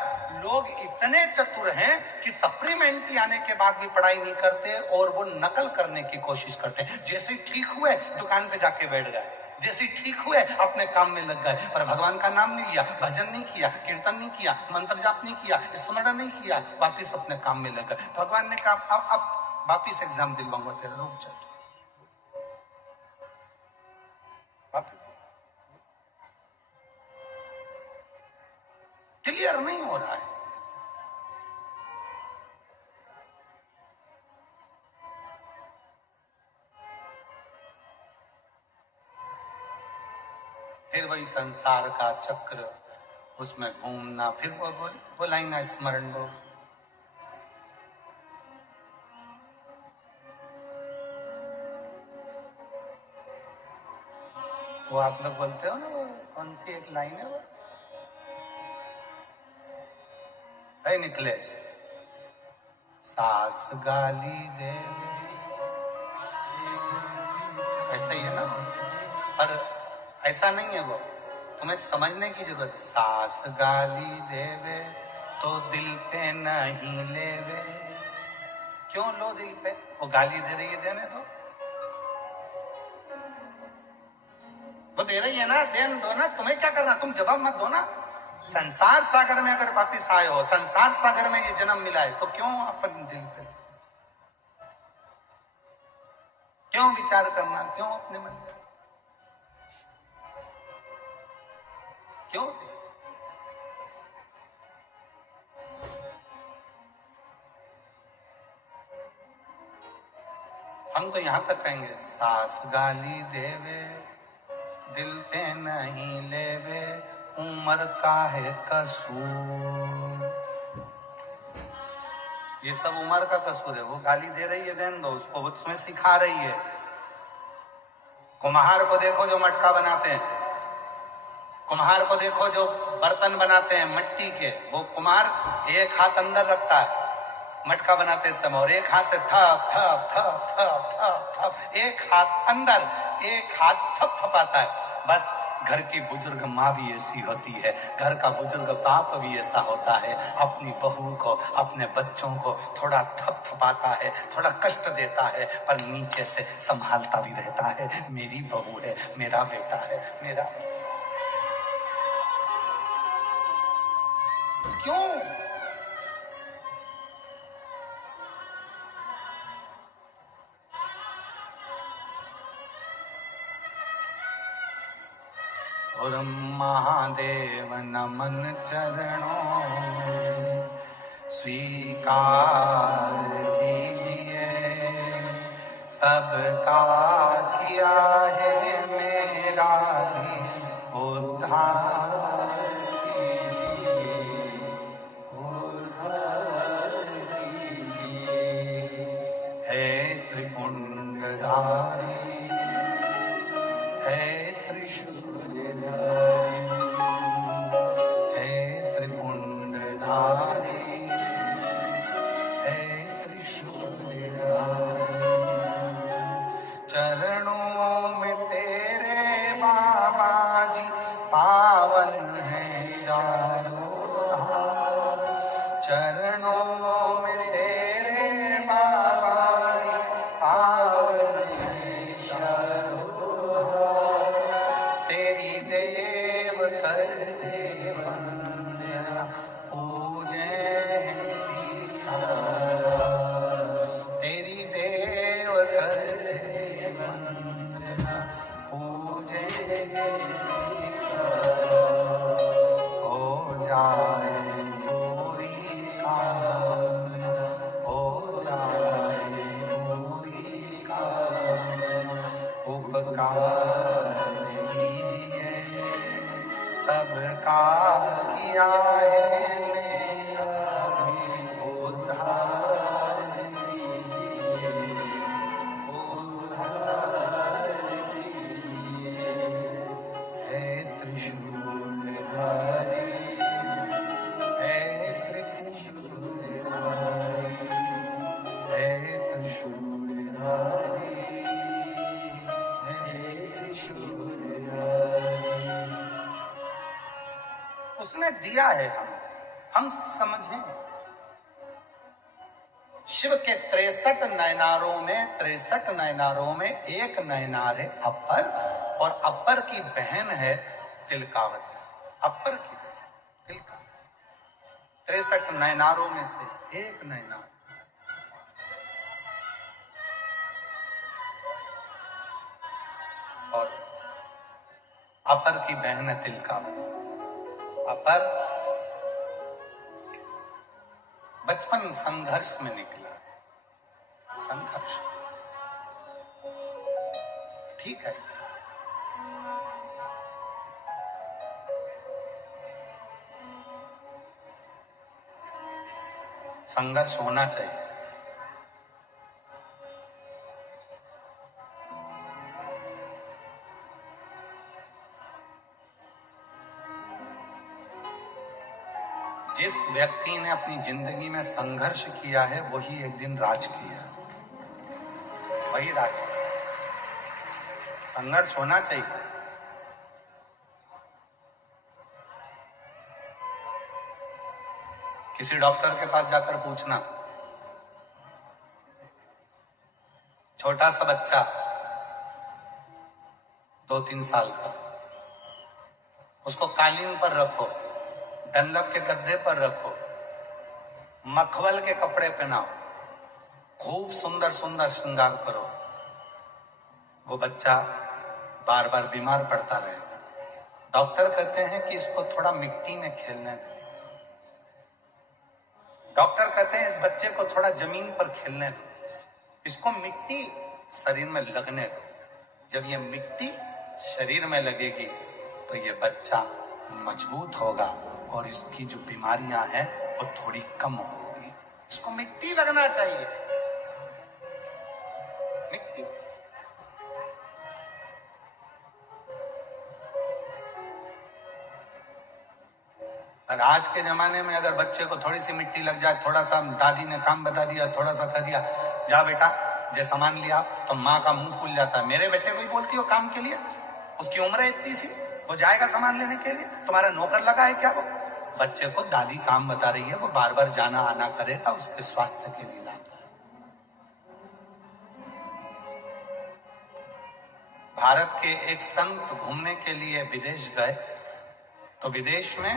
लोग इतने चतुर हैं कि सप्लीमेंट्री आने के बाद भी पढ़ाई नहीं करते और वो नकल करने की कोशिश करते हैं। जैसे ठीक हुए दुकान पे जाके बैठ गए, जैसे ठीक हुए अपने काम में लग गए, पर भगवान का नाम नहीं लिया, भजन नहीं किया, कीर्तन नहीं किया, मंत्र जाप नहीं किया, स्मरण नहीं किया, वापिस अपने काम में लग गए। भगवान ने कहा अब वापिस एग्जाम दिलवाऊंगा तेरा, रुक जा। क्लियर नहीं हो रहा है। फिर वही संसार का चक्र, उसमें घूमना, फिर वो लाइन स्मरण हो। वो आप लोग बोलते हो ना, वो कौन सी एक लाइन है वो, है निकलेश, सास गाली दे, ऐसा ही है ना, पर ऐसा नहीं है वो, तुम्हें समझने की जरूरत। सास गाली देवे तो दिल पे नहीं लेवे, क्यों लो दिल पे, वो गाली दे रही है, देने दो, वो दे रही है ना, देन दो ना, तुम्हें क्या करना, तुम जवाब मत दो ना। संसार सागर में अगर वापिस आए हो, संसार सागर में ये जन्म मिला है, तो क्यों अपन दिल पे, क्यों विचार करना, क्यों अपने मन में, क्यों? हम तो यहां तक कहेंगे, सास गाली देवे दिल पे नहीं लेवे, उम्र का है कसूर, ये सब उम्र का कसूर है। वो गाली दे रही है, देन दो उसको, वो तुम्हें सिखा रही है। कुम्हार को देखो जो मटका बनाते हैं, कुम्हार को देखो जो बर्तन बनाते हैं मिट्टी के, वो कुम्हार एक हाथ अंदर रखता है मटका बनाते समय, और एक हाथ से थप थप थप थप थप थप, एक हाथ अंदर, एक हाथ थप थपाता है। बस घर की बुजुर्ग माँ भी ऐसी होती है, घर का बुजुर्ग बाप भी ऐसा होता है, अपनी बहू को, अपने बच्चों को थोड़ा थप थपाता है, थोड़ा कष्ट देता है, पर नीचे से संभालता भी रहता है। मेरी बहू है, मेरा बेटा है, मेरा, क्यों? और महादेव नमन चरणों में स्वीकार कीजिए, सबका किया है मेरा भी उद्धार कीजिए, उद्धार कीजिए। हे त्रिपुंडधारी, हे त्रिशूलधारी, हे त्रिपुंडधारी, हे त्रिशूलधारी, चरणों में तेरे बाबा जी पावन है चारों धाम, चरणों में तेरे बाबा जी पावन है चारों धाम, तेरी देव करते वंदना पूजे सीताराम, तेरी देव करते वंदना पूजे सीताराम, हो जाए पूरी कामना, हो जाए पूरी कामना, उपकार कीजिए, सबका किया है मेरा भी उद्धार कीजिए, उद्धार कीजिए। हे त्रिशूलधारी, हे त्रिशूलधारी, हे त्रिशूलधारी, उसने दिया है, हम समझें। शिव के 63 नयनारों में 63 नयनारों में एक नयनार है अपर, और अपर की बहन है तिलकावती। अपर की बहन तिलकावती 63 नयनारों में से एक नयनार। और अपर की बहन है तिलकावती। अपर बचपन संघर्ष में निकला। संघर्ष ठीक है, संघर्ष होना चाहिए। जिस व्यक्ति ने अपनी जिंदगी में संघर्ष किया है वही एक दिन राज किया, वही राज। संघर्ष होना चाहिए। किसी डॉक्टर के पास जाकर पूछना, छोटा सा बच्चा 2-3 साल का, उसको कालीन पर रखो, डंलप के गद्दे पर रखो, मखमल के कपड़े पहनाओ, खूब सुंदर सुंदर श्रृंगार करो, वो बच्चा बार बार बीमार पड़ता रहेगा। डॉक्टर कहते हैं कि इसको थोड़ा मिट्टी में खेलने दो। डॉक्टर कहते हैं इस बच्चे को थोड़ा जमीन पर खेलने दो, इसको मिट्टी शरीर में लगने दो। जब ये मिट्टी शरीर में लगेगी तो ये बच्चा मजबूत होगा और इसकी जो बीमारियां हैं वो थोड़ी कम होगी। इसको मिट्टी लगना चाहिए, मिट्टी। और आज के जमाने में अगर बच्चे को थोड़ी सी मिट्टी लग जाए, थोड़ा सा दादी ने काम बता दिया, थोड़ा सा कह दिया, जा बेटा जे सामान लिया, तो माँ का मुंह फूल जाता है। मेरे बेटे को ही बोलती हो काम के लिए, उसकी उम्र है इतनी सी, वो जाएगा सामान लेने के लिए, तुम्हारा नौकर लगा है क्या? वो बच्चे को दादी काम बता रही है, वो बार बार जाना आना करेगा, उसके स्वास्थ्य के लिए लाता है। भारत के एक संत घूमने के लिए विदेश गए, तो विदेश में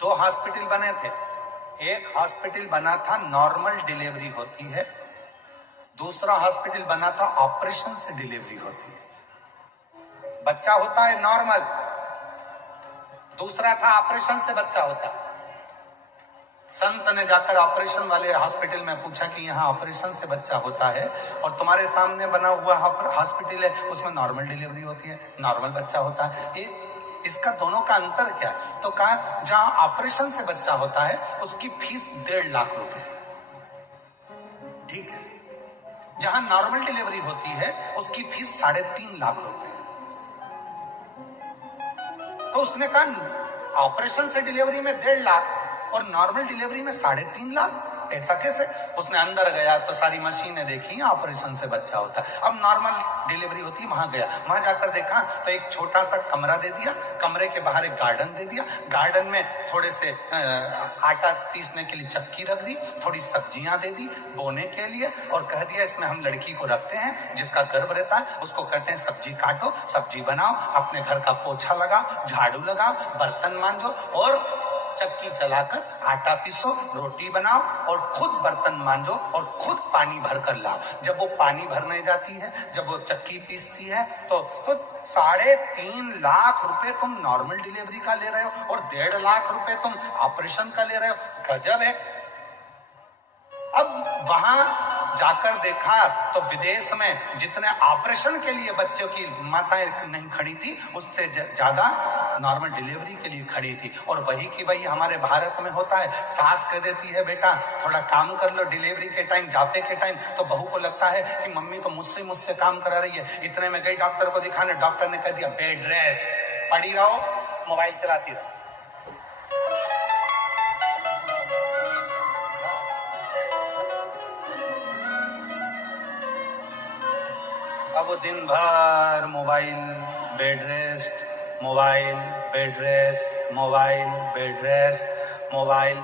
2 हॉस्पिटल बने थे। एक हॉस्पिटल बना था नॉर्मल डिलीवरी होती है, दूसरा हॉस्पिटल बना था ऑपरेशन से डिलीवरी होती है। बच्चा होता है नॉर्मल, दूसरा था ऑपरेशन से बच्चा होता है। संत ने जाकर ऑपरेशन वाले हॉस्पिटल में पूछा कि यहाँ ऑपरेशन से बच्चा होता है और तुम्हारे सामने बना हुआ हॉस्पिटल है उसमें नॉर्मल डिलीवरी होती है, नॉर्मल बच्चा होता है, इसका दोनों का अंतर क्या है? तो कहा जहां ऑपरेशन से बच्चा होता है उसकी फीस 1.5 लाख रुपए, ठीक है। जहां नॉर्मल डिलीवरी होती है उसकी फीस 3.5 लाख रुपए। तो उसने कहा ऑपरेशन से डिलीवरी में 1.5 लाख और नॉर्मल डिलीवरी में 3.5 लाख, ऐसा कैसे? उसने अंदर गया तो सारी मशीनें देखी, ऑपरेशन से बच्चा होता है। अब नॉर्मल डिलीवरी होती है, वहां गया, वहां जाकर देखा तो एक छोटा सा कमरा दे दिया, कमरे के बाहर एक गार्डन दे दिया, गार्डन में थोड़े से आटा पीसने के लिए चक्की रख दी, थोड़ी सब्जियां दे दी बोने के लिए, और कह दिया इसमें हम लड़की को रखते हैं, जिसका गर्भ रहता है उसको कहते हैं सब्जी काटो, सब्जी बनाओ, अपने घर का पोछा लगाओ, झाड़ू लगाओ, बर्तन मांजो और चक्की चलाकर आटा पीसो, रोटी बनाओ और खुद बर्तन मांजो और खुद पानी भर कर लाओ। जब वो पानी भरने जाती है, जब वो चक्की पीसती है तो 3.5 लाख रुपए तुम नॉर्मल डिलीवरी का ले रहे हो और 1.5 लाख रुपए तुम ऑपरेशन का ले रहे हो, गजब है। अब वहां जाकर देखा तो विदेश में जितने ऑपरेशन के लिए बच्चों की माताएं नहीं खड़ी थी, उससे ज्यादा नॉर्मल डिलीवरी के लिए खड़ी थी। और वही की वही हमारे भारत में होता है, सास कह देती है बेटा थोड़ा काम कर लो डिलीवरी के टाइम, जाते के टाइम, तो बहू को लगता है कि मम्मी तो मुझसे काम करा रही है। इतने में गई डॉक्टर को दिखाने, डॉक्टर ने कह दिया बेड रेस्ट, पड़ी रहो, मोबाइल चलाती रहो। अब वो दिन भर mobile, bed rest, mobile, bed rest, mobile, bed rest, mobile.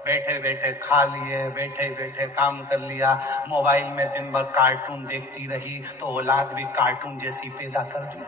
बैठे बैठे खा लिए, बैठे बैठे काम कर लिया, मोबाइल में दिन भर कार्टून देखती रही तो औलाद भी कार्टून जैसी पैदा कर दी।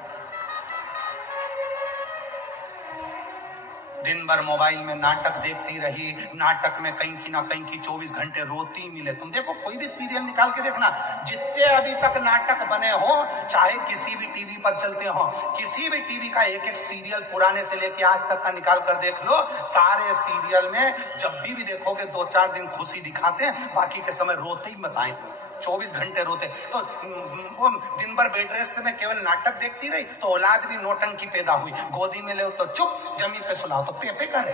दिन भर मोबाइल में नाटक देखती रही, नाटक में कहीं की ना कहीं की 24 घंटे रोती मिले। तुम देखो कोई भी सीरियल निकाल के देखना, जितने अभी तक नाटक बने हो, चाहे किसी भी टीवी पर चलते हो, किसी भी टीवी का एक एक सीरियल पुराने से लेके आज तक का निकाल कर देख लो, सारे सीरियल में जब भी देखोगे 2-4 दिन खुशी दिखाते हैं, बाकी के समय रोते ही बताएं, 24 घंटे रोते। तो वो दिन भर बेड रेस्ट में केवल नाटक देखती रही तो औलाद भी नौटंकी पैदा हुई। गोदी में ले तो चुप, जमीन पे सुलाओ तो पे करे।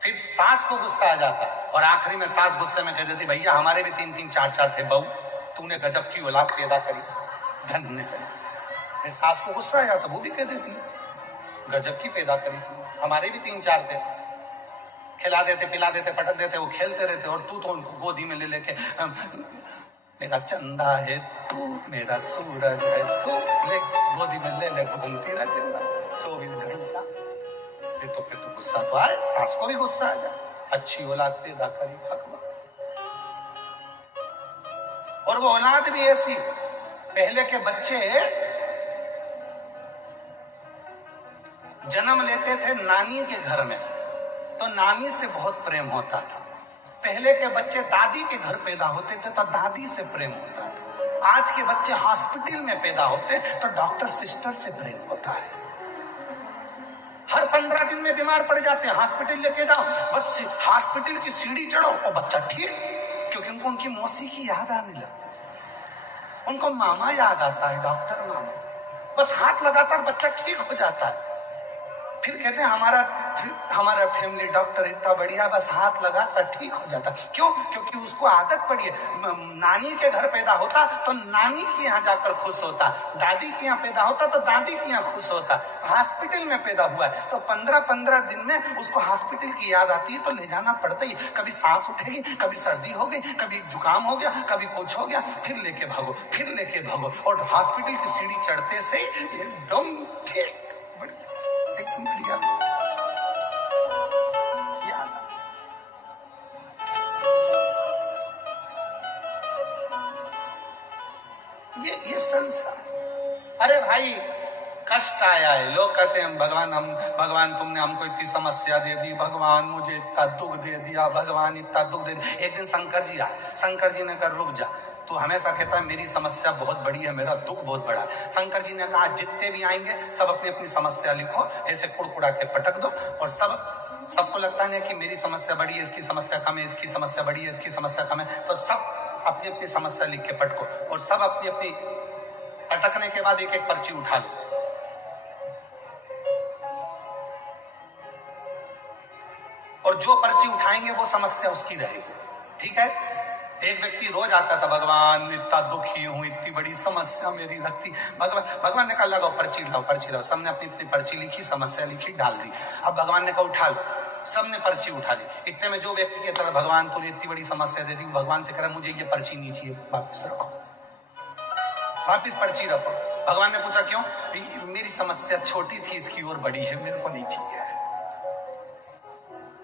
फिर सास को गुस्सा आ जाता और आखिरी में सास गुस्से में कह देती, भैया हमारे भी 3-3 4-4 थे बहू, तूने गजब की औलाद पैदा करी, धन्य करी। फिर सास को गुस्सा आ जाता, वो भी कह देती गजब की पैदा करी तू, हमारे भी 3-4 थे, खिला देते पिला देते पटक देते, वो खेलते रहते और तू तो उनको गोदी में ले लेके मेरा चंदा है तू, मेरा सूरज है तू, ले गोदी में ले ले घूमती रहती 24 घंटा। फिर तो गुस्सा तो आए, सास को भी गुस्सा आ जाए, अच्छी औलाद पैदा करी भगवान। और वो औलाद भी ऐसी, पहले के बच्चे जन्म लेते थे नानी के घर में तो नानी से बहुत प्रेम होता था। पहले के बच्चे दादी के घर पैदा होते थे तो दादी से प्रेम होता था। आज के बच्चे हॉस्पिटल में पैदा होते तो डॉक्टर सिस्टर से प्रेम होता है। हर 15 दिन में बीमार पड़ जाते हैं, हॉस्पिटल लेके जाओ, बस हॉस्पिटल की सीढ़ी चढ़ो और बच्चा ठीक, क्योंकि उनको उनकी मौसी की याद आने लगती है, उनको मामा याद आता है, डॉक्टर मामा, बस हाथ लगातार बच्चा ठीक हो जाता है। फिर कहते हैं हमारा फैमिली डॉक्टर इतना बढ़िया, बस हाथ लगाता ठीक हो जाता। क्यों? क्योंकि उसको आदत पड़ी है। नानी के घर पैदा होता तो नानी के यहाँ जाकर खुश होता, दादी के यहाँ पैदा होता तो दादी के यहाँ खुश होता। हॉस्पिटल में पैदा हुआ है तो 15-15 दिन में उसको हॉस्पिटल की याद आती है तो ले जाना पड़ता ही। कभी सांस उठेगी, कभी सर्दी हो गई, कभी जुकाम हो गया, कभी कुछ हो गया, फिर लेके भागो, फिर लेके भागो, और हॉस्पिटल की सीढ़ी चढ़ते से एकदम ठीक, एकदम बढ़िया याद। ये संसार। अरे भाई कष्ट आया है, लोग कहते हैं भगवान तुमने हमको इतनी समस्या दे दी, भगवान मुझे इतना दुख दे दिया, भगवान इतना दुख दे दिया। एक दिन शंकर जी आए, शंकर जी ने कहा रुक जा, तू हमेशा कहता है मेरी समस्या बहुत बड़ी है, मेरा दुख बहुत बड़ा है। शंकर जी ने कहा जितने भी आएंगे सब अपनी अपनी समस्या लिखो, ऐसे कुड़कुड़ा के पटक दो, और सबको लगता है कि मेरी समस्या बड़ी है, इसकी समस्या कम है, इसकी समस्या बड़ी है, इसकी समस्या कम है, तो सब अपनी अपनी समस्या लिख के पटको, और सब अपनी अपनी पटकने के बाद एक एक पर्ची उठा लो, और जो पर्ची उठाएंगे वो समस्या उसकी रहेगी। ठीक है? एक व्यक्ति रोज आता था, भगवान इतना दुखी हूं, इतनी बड़ी समस्या मेरी रखती। भगवान ने कहा लगाओ पर्ची लाओ। सबने अपनी अपनी पर्ची लिखी, समस्या लिखी, डाल दी। अब भगवान ने कहा उठा लो, सबने पर्ची उठा ली। इतने में जो व्यक्ति कहता था भगवान तूने इतनी बड़ी समस्या दे दी, भगवान से कह रहा मुझे ये पर्ची नहीं चाहिए, वापिस रखो, वापिस पर्ची रखो। भगवान ने पूछा क्यों? मेरी समस्या छोटी थी, इसकी और बड़ी है, मेरे को नहीं चाहिए।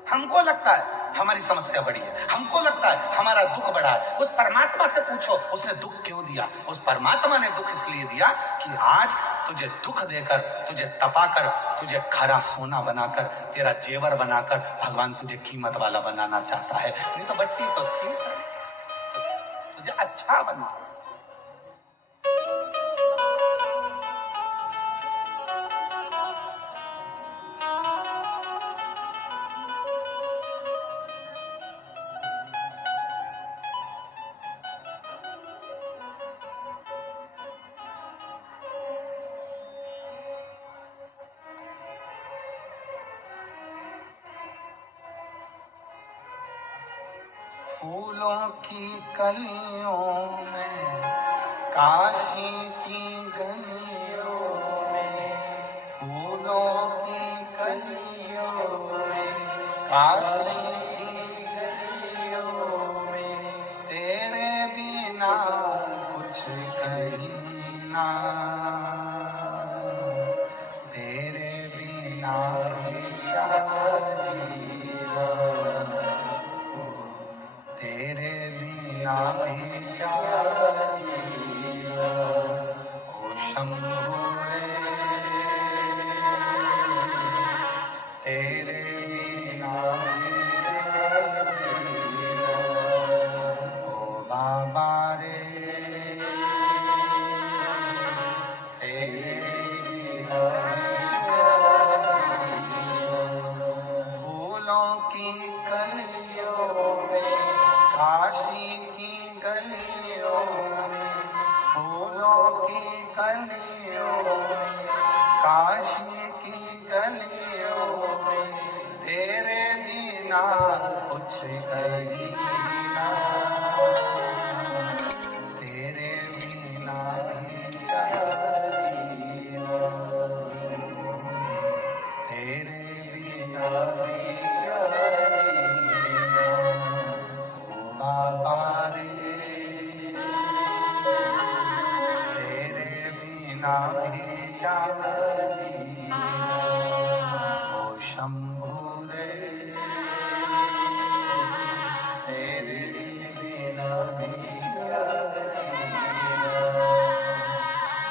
हमको लगता है हमारी समस्या बड़ी है, हमको लगता है हमारा दुख बड़ा है। उस परमात्मा से पूछो उसने दुख क्यों दिया। उस परमात्मा ने दुख इसलिए दिया कि आज तुझे दुख देकर, तुझे तपाकर, तुझे खरा सोना बनाकर, तेरा जेवर बनाकर भगवान तुझे कीमत वाला बनाना चाहता है। नहीं तो बट्टी तो थी सर, तुझे अच्छा बना। फूलों की कलियों में, काशी की गलियों में, फूलों की कलियों में, काशी की गलियों में, तेरे बिना कुछ कहीं ना, तेरे भी क्या जीना, ओ शंभु रे तेरे बिना भी क्या जीना, ओ बाबा रे तेरे बिना फूलों की कलियों में, काशी की गलियों में, फूलों की कलियों में, काशी की गलियों में, तेरे बिना कुछ कहीना, तेरे बिना भी क्या जीना, तेरे बिना भी क्या जीना, ओ बाबा रे तेरे बिना भी क्या जीना, ओ शंभु रे तेरे बिना भी क्या जीना।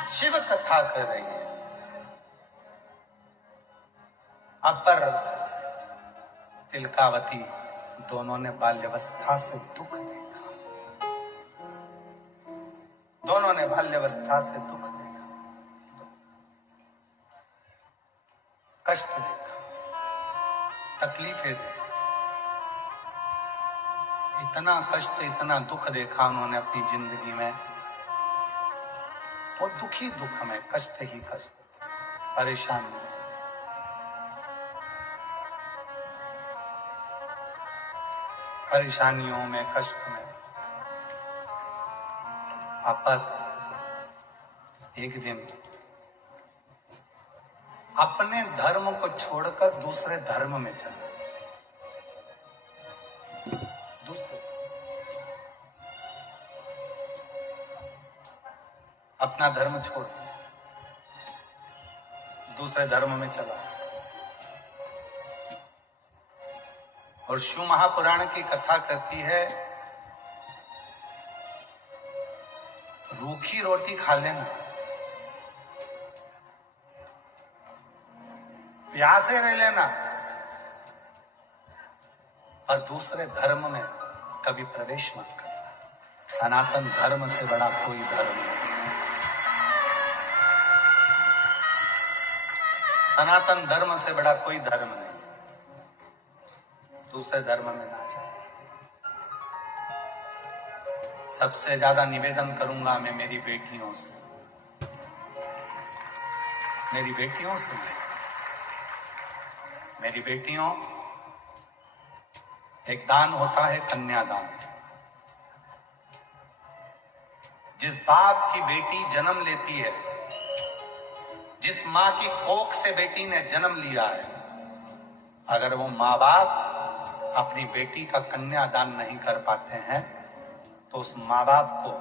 शिव कथा कर रही है। अपर तिलकावती दोनों ने बाल्यावस्था से दुख देखा, दोनों ने बाल्यावस्था से दुख देखा, कष्ट देखा, तकलीफें देखी, इतना कष्ट इतना दुख देखा उन्होंने अपनी जिंदगी में। वो दुखी दुख में, कष्ट ही कष्ट, परेशानी, परेशानियों में, कष्ट में। अपर एक दिन अपने धर्म को छोड़कर दूसरे धर्म में चला, दूसरे अपना धर्म छोड़ दिया, दूसरे धर्म में चला। और शिव महापुराण की कथा कहती है रूखी रोटी खा लेना, प्यासे रह लेना, पर दूसरे धर्म में कभी प्रवेश मत करना। सनातन धर्म से बड़ा कोई धर्म नहीं, सनातन धर्म से बड़ा कोई धर्म नहीं। दूसरे धर्म में ना जाए। सबसे ज्यादा निवेदन करूंगा मैं मेरी बेटियों से, मेरी बेटियों से, मेरी बेटियों, एक दान होता है कन्यादान। जिस बाप की बेटी जन्म लेती है, जिस मां की कोख से बेटी ने जन्म लिया है, अगर वो माँ बाप अपनी बेटी का कन्यादान नहीं कर पाते हैं तो उस माँ बाप को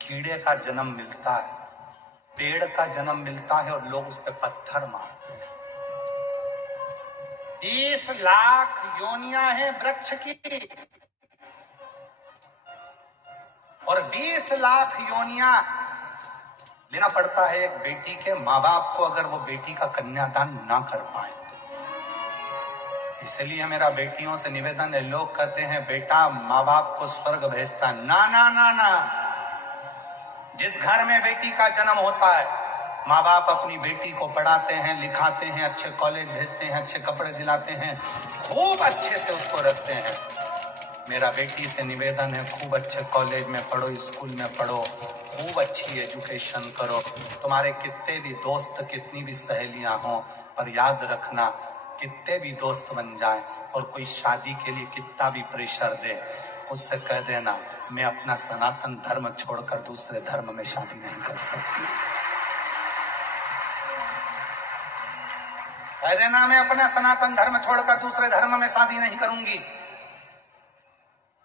कीड़े का जन्म मिलता है, पेड़ का जन्म मिलता है और लोग उस पर पत्थर मारते हैं। 20 लाख योनियां हैं वृक्ष की, और 20 लाख योनियां लेना पड़ता है एक बेटी के माँ बाप को, अगर वो बेटी का कन्यादान ना कर पाए तो। इसलिए मेरा बेटियों से निवेदन है, लोग कहते हैं बेटा माँ बाप को स्वर्ग भेजता, ना ना ना ना। जिस घर में बेटी का जन्म होता है, माँ बाप अपनी बेटी को पढ़ाते हैं, लिखाते हैं, अच्छे कॉलेज भेजते हैं, अच्छे कपड़े दिलाते हैं, खूब अच्छे से उसको रखते हैं। मेरा बेटी से निवेदन है, खूब अच्छे कॉलेज में पढ़ो, स्कूल में पढ़ो, खूब अच्छी एजुकेशन करो। तुम्हारे कितने भी दोस्त, कितनी भी सहेलियां हों, पर याद रखना कितने भी दोस्त बन जाए और कोई शादी के लिए कितना भी प्रेशर दे, उससे कह देना मैं अपना सनातन धर्म छोड़कर दूसरे धर्म में शादी नहीं कर सकती। कह देना मैं अपना सनातन धर्म छोड़कर दूसरे धर्म में शादी नहीं करूंगी।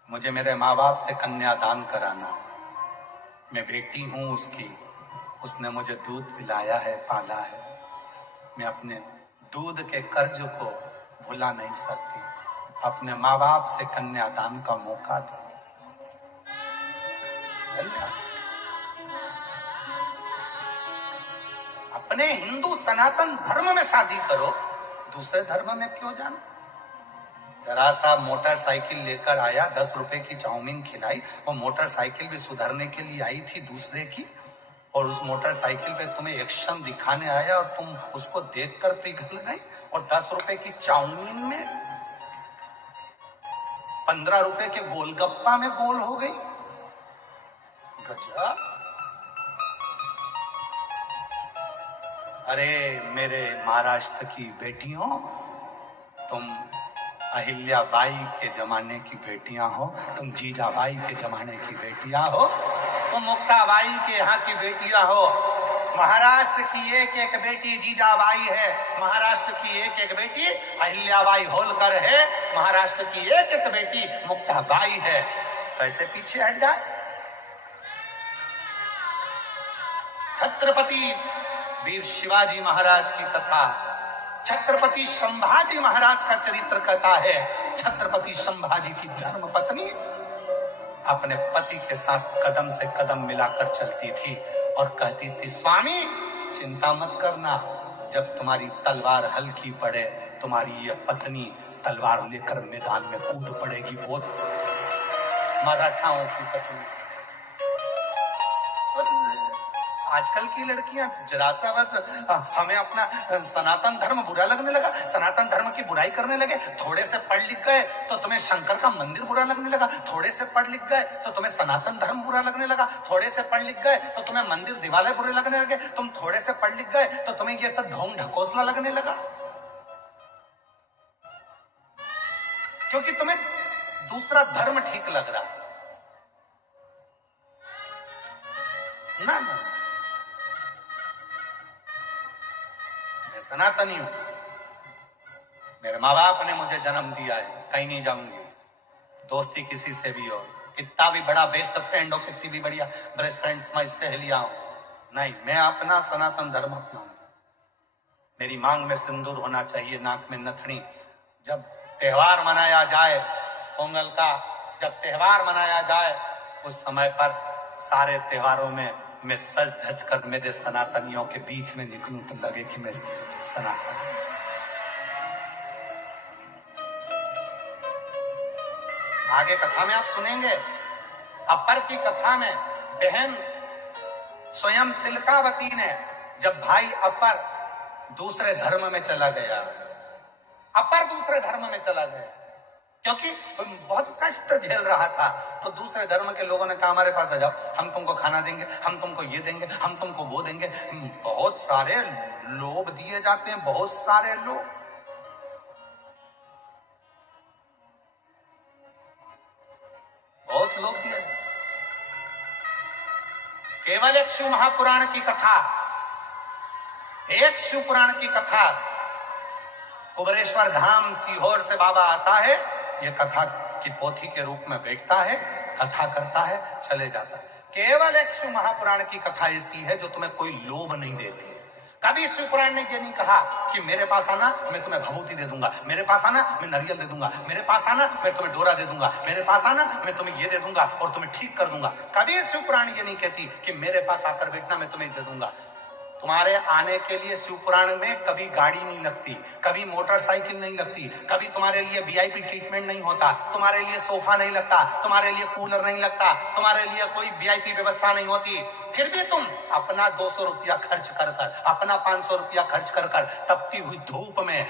मुझे मेरे माँ बाप से कन्यादान कराना है, मैं बेटी हूं उसकी, उसने मुझे दूध पिलाया है, पाला है, मैं अपने दूध के कर्ज को भुला नहीं सकती। अपने माँ बाप से कन्यादान का मौका दो। अपने हिंदू सनातन धर्म में शादी करो, दूसरे धर्म में क्यों जाना। जरा सा मोटरसाइकिल लेकर आया, 10 रुपए की चाउमीन खिलाई, वो मोटरसाइकिल भी सुधरने के लिए आई थी दूसरे की, और उस मोटरसाइकिल पे तुम्हें एक्शन दिखाने आया और तुम उसको देखकर पिघल गए, और 10 रुपए की चाउमीन में 15 रुपए के गोलगप्पा में गोल हो गई। गजब। अरे मेरे महाराष्ट्र की बेटियों, तुम अहिल्याबाई के जमाने की बेटियां हो, तुम जीजाबाई के जमाने की बेटियां हो, तुम मुक्ताबाई के यहाँ की बेटियां हो। महाराष्ट्र की एक एक बेटी जीजाबाई है, महाराष्ट्र की एक एक बेटी अहिल्याबाई होलकर है, महाराष्ट्र की एक एक बेटी मुक्ताबाई है। कैसे पीछे हट जाए। छत्रपति वीर शिवाजी महाराज की कथा, छत्रपति संभाजी महाराज का चरित्र कहता है। छत्रपति संभाजी की धर्म पत्नी अपने पति के साथ कदम से कदम मिलाकर चलती थी और कहती थी, स्वामी चिंता मत करना, जब तुम्हारी तलवार हल्की पड़े तुम्हारी यह पत्नी तलवार लेकर मैदान में कूद पड़ेगी। वो मराठाओं की पत्नी। आजकल की लड़कियां जरा सा बस हमें अपना सनातन धर्म बुरा लगने लगा, सनातन धर्म की बुराई करने लगे। थोड़े से पढ़ लिख गए तो तुम्हें शंकर का मंदिर बुरा लगने लगा, थोड़े से पढ़ लिख गए तो तुम्हें सनातन धर्म बुरा लगने लगा, थोड़े से पढ़ लिख गए तो तुम्हें मंदिर दिवाले बुरे लगने लगे, तुम थोड़े से पढ़ लिख गए तो तुम्हें ये सब ढोंग ढकोसला लगने लगा, क्योंकि तुम्हें दूसरा धर्म ठीक लग रहा ना। ना, मैं सनातनी हूं, मेरे माँ बाप ने मुझे जन्म दिया है, कहीं नहीं जाऊंगी। दोस्ती किसी से भी हो, कितना भी बड़ा बेस्ट फ्रेंड हो, कितनी भी बढ़िया बेस्ट फ्रेंड मैं सहेलियां हो, नहीं, मैं अपना सनातन धर्म अपनाऊंगा। मेरी मांग में सिंदूर होना चाहिए, नाक में नथनी। जब त्योहार मनाया जाए पोंगल का, जब त्योहार मनाया जाए उस समय पर सारे त्योहारों में मैं सज धज कर मेरे सनातनियों के बीच में निकलूं तो लगे कि मैं सनातन। आगे कथा में आप सुनेंगे, अपर की कथा में बहन स्वयं तिलकावती ने, जब भाई अपर दूसरे धर्म में चला गया, अपर दूसरे धर्म में चला गया क्योंकि बहुत कष्ट झेल रहा था, तो दूसरे धर्म के लोगों ने कहा हमारे पास आ जाओ, हम तुमको खाना देंगे, हम तुमको ये देंगे, हम तुमको वो देंगे। बहुत सारे लोभ दिए जाते हैं, बहुत सारे लोग। बहुत लोग दिए जाते। केवल एक शिव महापुराण की कथा, एक शिव पुराण की कथा, कुबरेश्वर धाम सीहोर से बाबा आता है, ये कथा की पोथी के रूप में बैठता है, कथा करता है, चले जाता है। केवल एक शिव महापुराण की कथा ऐसी है जो तुम्हें कोई लोभ नहीं देती है। कभी शिव पुराण ने ये नहीं कहा कि मेरे पास आना मैं तुम्हें भभूति दे दूंगा, मेरे पास आना मैं नारियल दे दूंगा, मेरे पास आना मैं तुम्हें डोरा दे दूंगा, मेरे पास आना मैं तुम्हें ये दे दूंगा और तुम्हें ठीक कर दूंगा। कभी शिव पुराण ये नहीं कहती कि मेरे पास आकर बैठना मैं तुम्हें दे दूंगा। तुम्हारे आने के लिए शिव पुराण में कभी गाड़ी नहीं लगती, कभी मोटरसाइकिल नहीं लगती, कभी तुम्हारे लिए वीआईपी ट्रीटमेंट नहीं होता, तुम्हारे लिए सोफा नहीं लगता, तुम्हारे लिए कूलर नहीं लगता, तुम्हारे लिए कोई वीआईपी व्यवस्था नहीं होती। फिर भी तुम अपना 200 रुपया खर्च कर कर, अपना 500 रुपया खर्च कर कर, तपती हुई धूप में,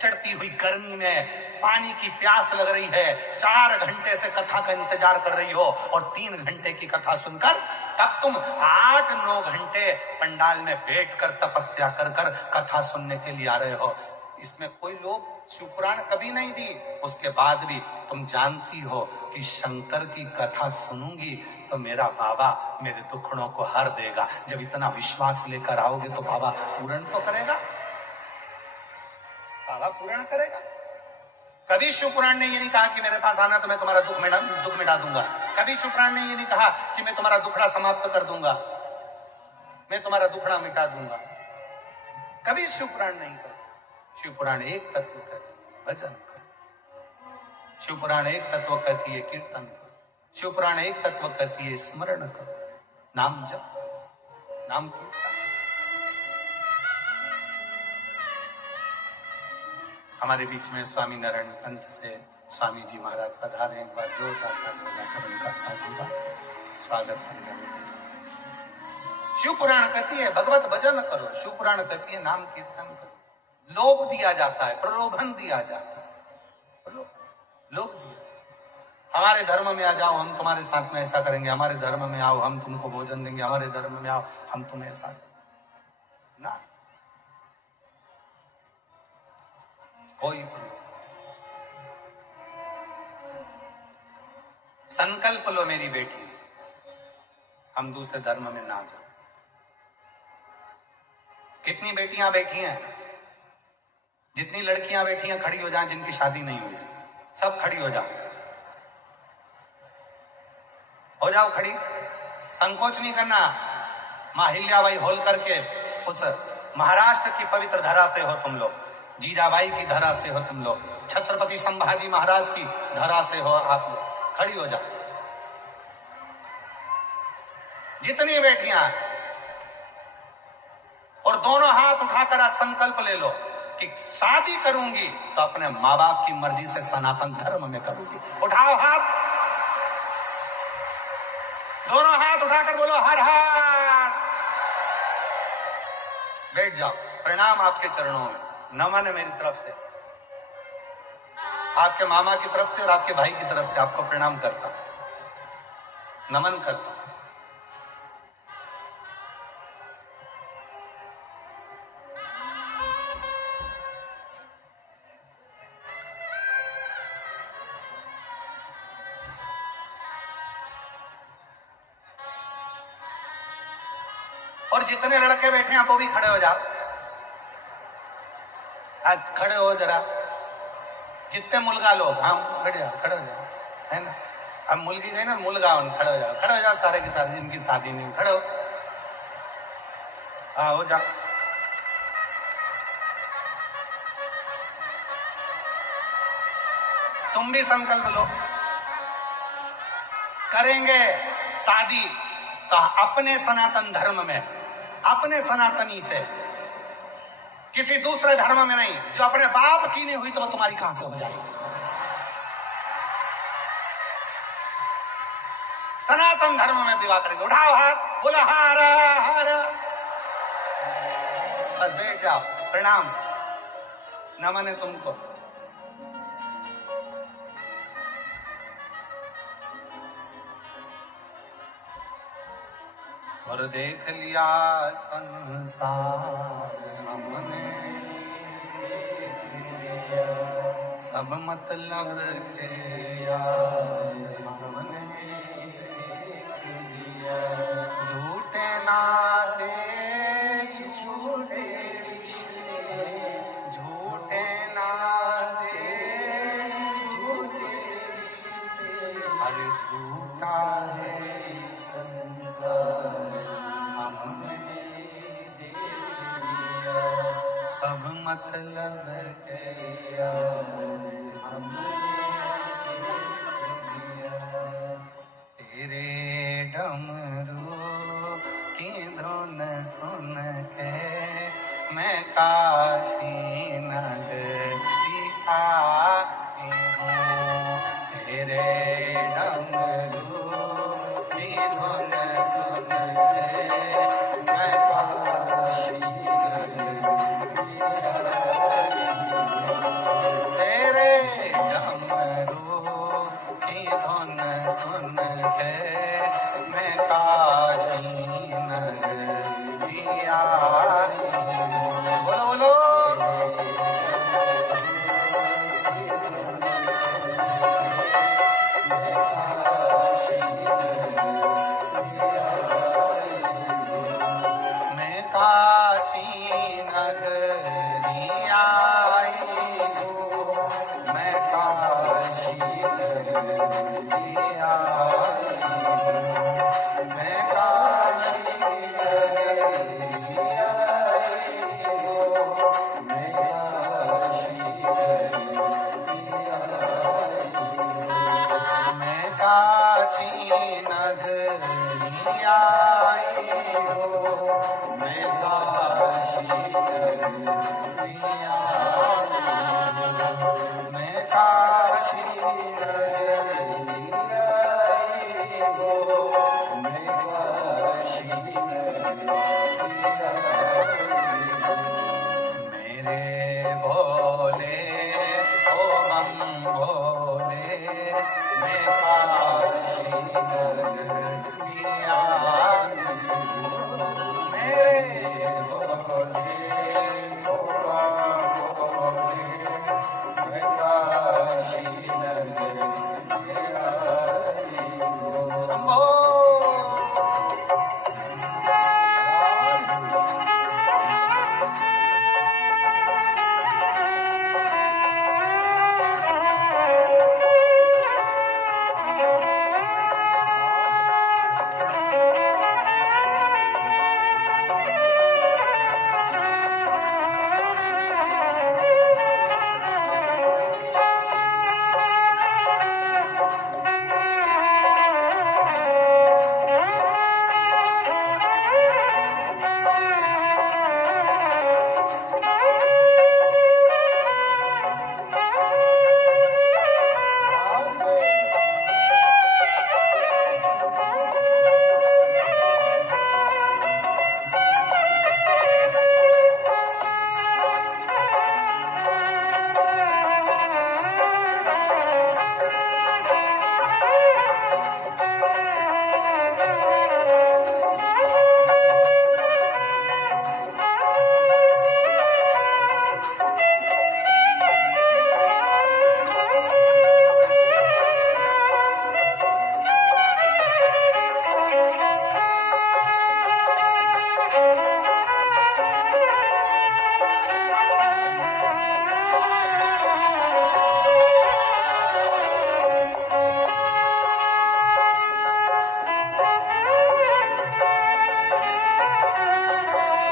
चढ़ती हुई गर्मी में, पानी की प्यास लग रही है, 4 घंटे से कथा का इंतजार कर रही हो और 3 घंटे की कथा सुनकर तब तुम 8-9 घंटे पंडाल में बैठकर तपस्या कर कर कथा सुनने के लिए आ रहे हो। इसमें कोई लोभ शिव पुराण कभी नहीं दी। उसके बाद भी तुम जानती हो कि शंकर की कथा सुनूंगी तो मेरा बाबा मेरे दुखड़ों को हर देगा। जब इतना विश्वास लेकर आओगे तो बाबा पूर्ण तो करेगा, बाबा पूर्ण करेगा। कभी शिव पुराण ने ये नहीं कहा कि मेरे पास आना तो मैं तुम्हारा दुख मिटा दूंगा। कभी शिव पुराण ने ये नहीं कहा कि मैं तुम्हारा दुखड़ा समाप्त कर दूंगा, मैं तुम्हारा दुखड़ा मिटा दूंगा। कभी शिव पुराण नहीं कहा। शिव पुराण एक तत्व कहती है भजन कर, शिव पुराण एक तत्व कहती है कीर्तन कर, शिव पुराण एक तत्व कहती है, स्मरण करो, नाम जप, नाम कीर्तन। हमारे बीच में स्वामी नारायण पंथ से स्वामी जी महाराज पधारे। एक बार जोरदार ताली बजाकर उनका साधुवाद स्वागत करने। शिव पुराण कहती है भगवत भजन करो, शिव पुराण कहती है नाम कीर्तन करो। लोभ दिया जाता है, प्रलोभन दिया जाता है, लोभ दिया, हमारे धर्म में आ जाओ, हम तुम्हारे साथ में ऐसा करेंगे, हमारे धर्म में आओ, हम तुमको भोजन देंगे, हमारे धर्म में आओ, हम तुम्हें ऐसा ना, कोई संकल्प लो मेरी बेटी, हम दूसरे धर्म में ना जाओ। कितनी बेटियां बैठी हैं, जितनी लड़कियां बैठी हैं खड़ी हो जाएं, जिनकी शादी नहीं हुई है, सब खड़ी हो जाओ, हो जाओ खड़ी, संकोच नहीं करना। मां हिल्याबाई होलकर के उस महाराष्ट्र की पवित्र धरा से हो तुम लोग, जीजाबाई की धरा से हो तुम लोग, छत्रपति संभाजी महाराज की धरा से हो आप लोग, खड़ी हो जाओ। जितनी बेटियां हैं, और दोनों हाथ उठाकर आज संकल्प ले लो कि शादी करूंगी तो अपने माँ बाप की मर्जी से सनातन धर्म में करूंगी। उठाओ हाथ, दोनों हाथ उठाकर बोलो हर हर। बैठ जाओ, प्रणाम आपके चरणों में, नमन है मेरी तरफ से, आपके मामा की तरफ से और आपके भाई की तरफ से आपको प्रणाम करता हूं, नमन करता हूं। और जितने लड़के बैठे हैं वो भी खड़े हो जाओ, आज खड़े हो जरा, जितने मुलगा लोग, हाँ बैठ जाओ, खड़े हो जाओ, है ना। अब मुलगी गई ना, मुलगा खड़े हो जाओ, खड़े हो जाओ सारे के सारे, जिनकी शादी नहीं, खड़े हो, हाँ हो जाओ। तुम भी संकल्प लो, करेंगे शादी तो अपने सनातन धर्म में, अपने सनातनी से, किसी दूसरे धर्म में नहीं। जो अपने बाप की नहीं हुई तो वो तुम्हारी कहां से हो जाएगी। सनातन धर्म में विवाह करेंगे। उठाओ हाथ, बोला हारा हारा, बस बैठ जाओ, प्रणाम, नमन है तुमको। और देख लिया संसार हमने, सब मतलब के यार हमने, झूठे नाते झूठे रिश्ते, झूठे नाते झूठे रिश्ते, हर झूठा है संसार हमने देख लिया, सब मतलब के यार हमने देख लिया। तेरे डमरू की धुन सुन के मैं काशी नगरी आई हूँ, तेरे डमरू की धुन सुन के मैं काशी नगरी आई हूँ, तेरे डमरू की धुन सुन के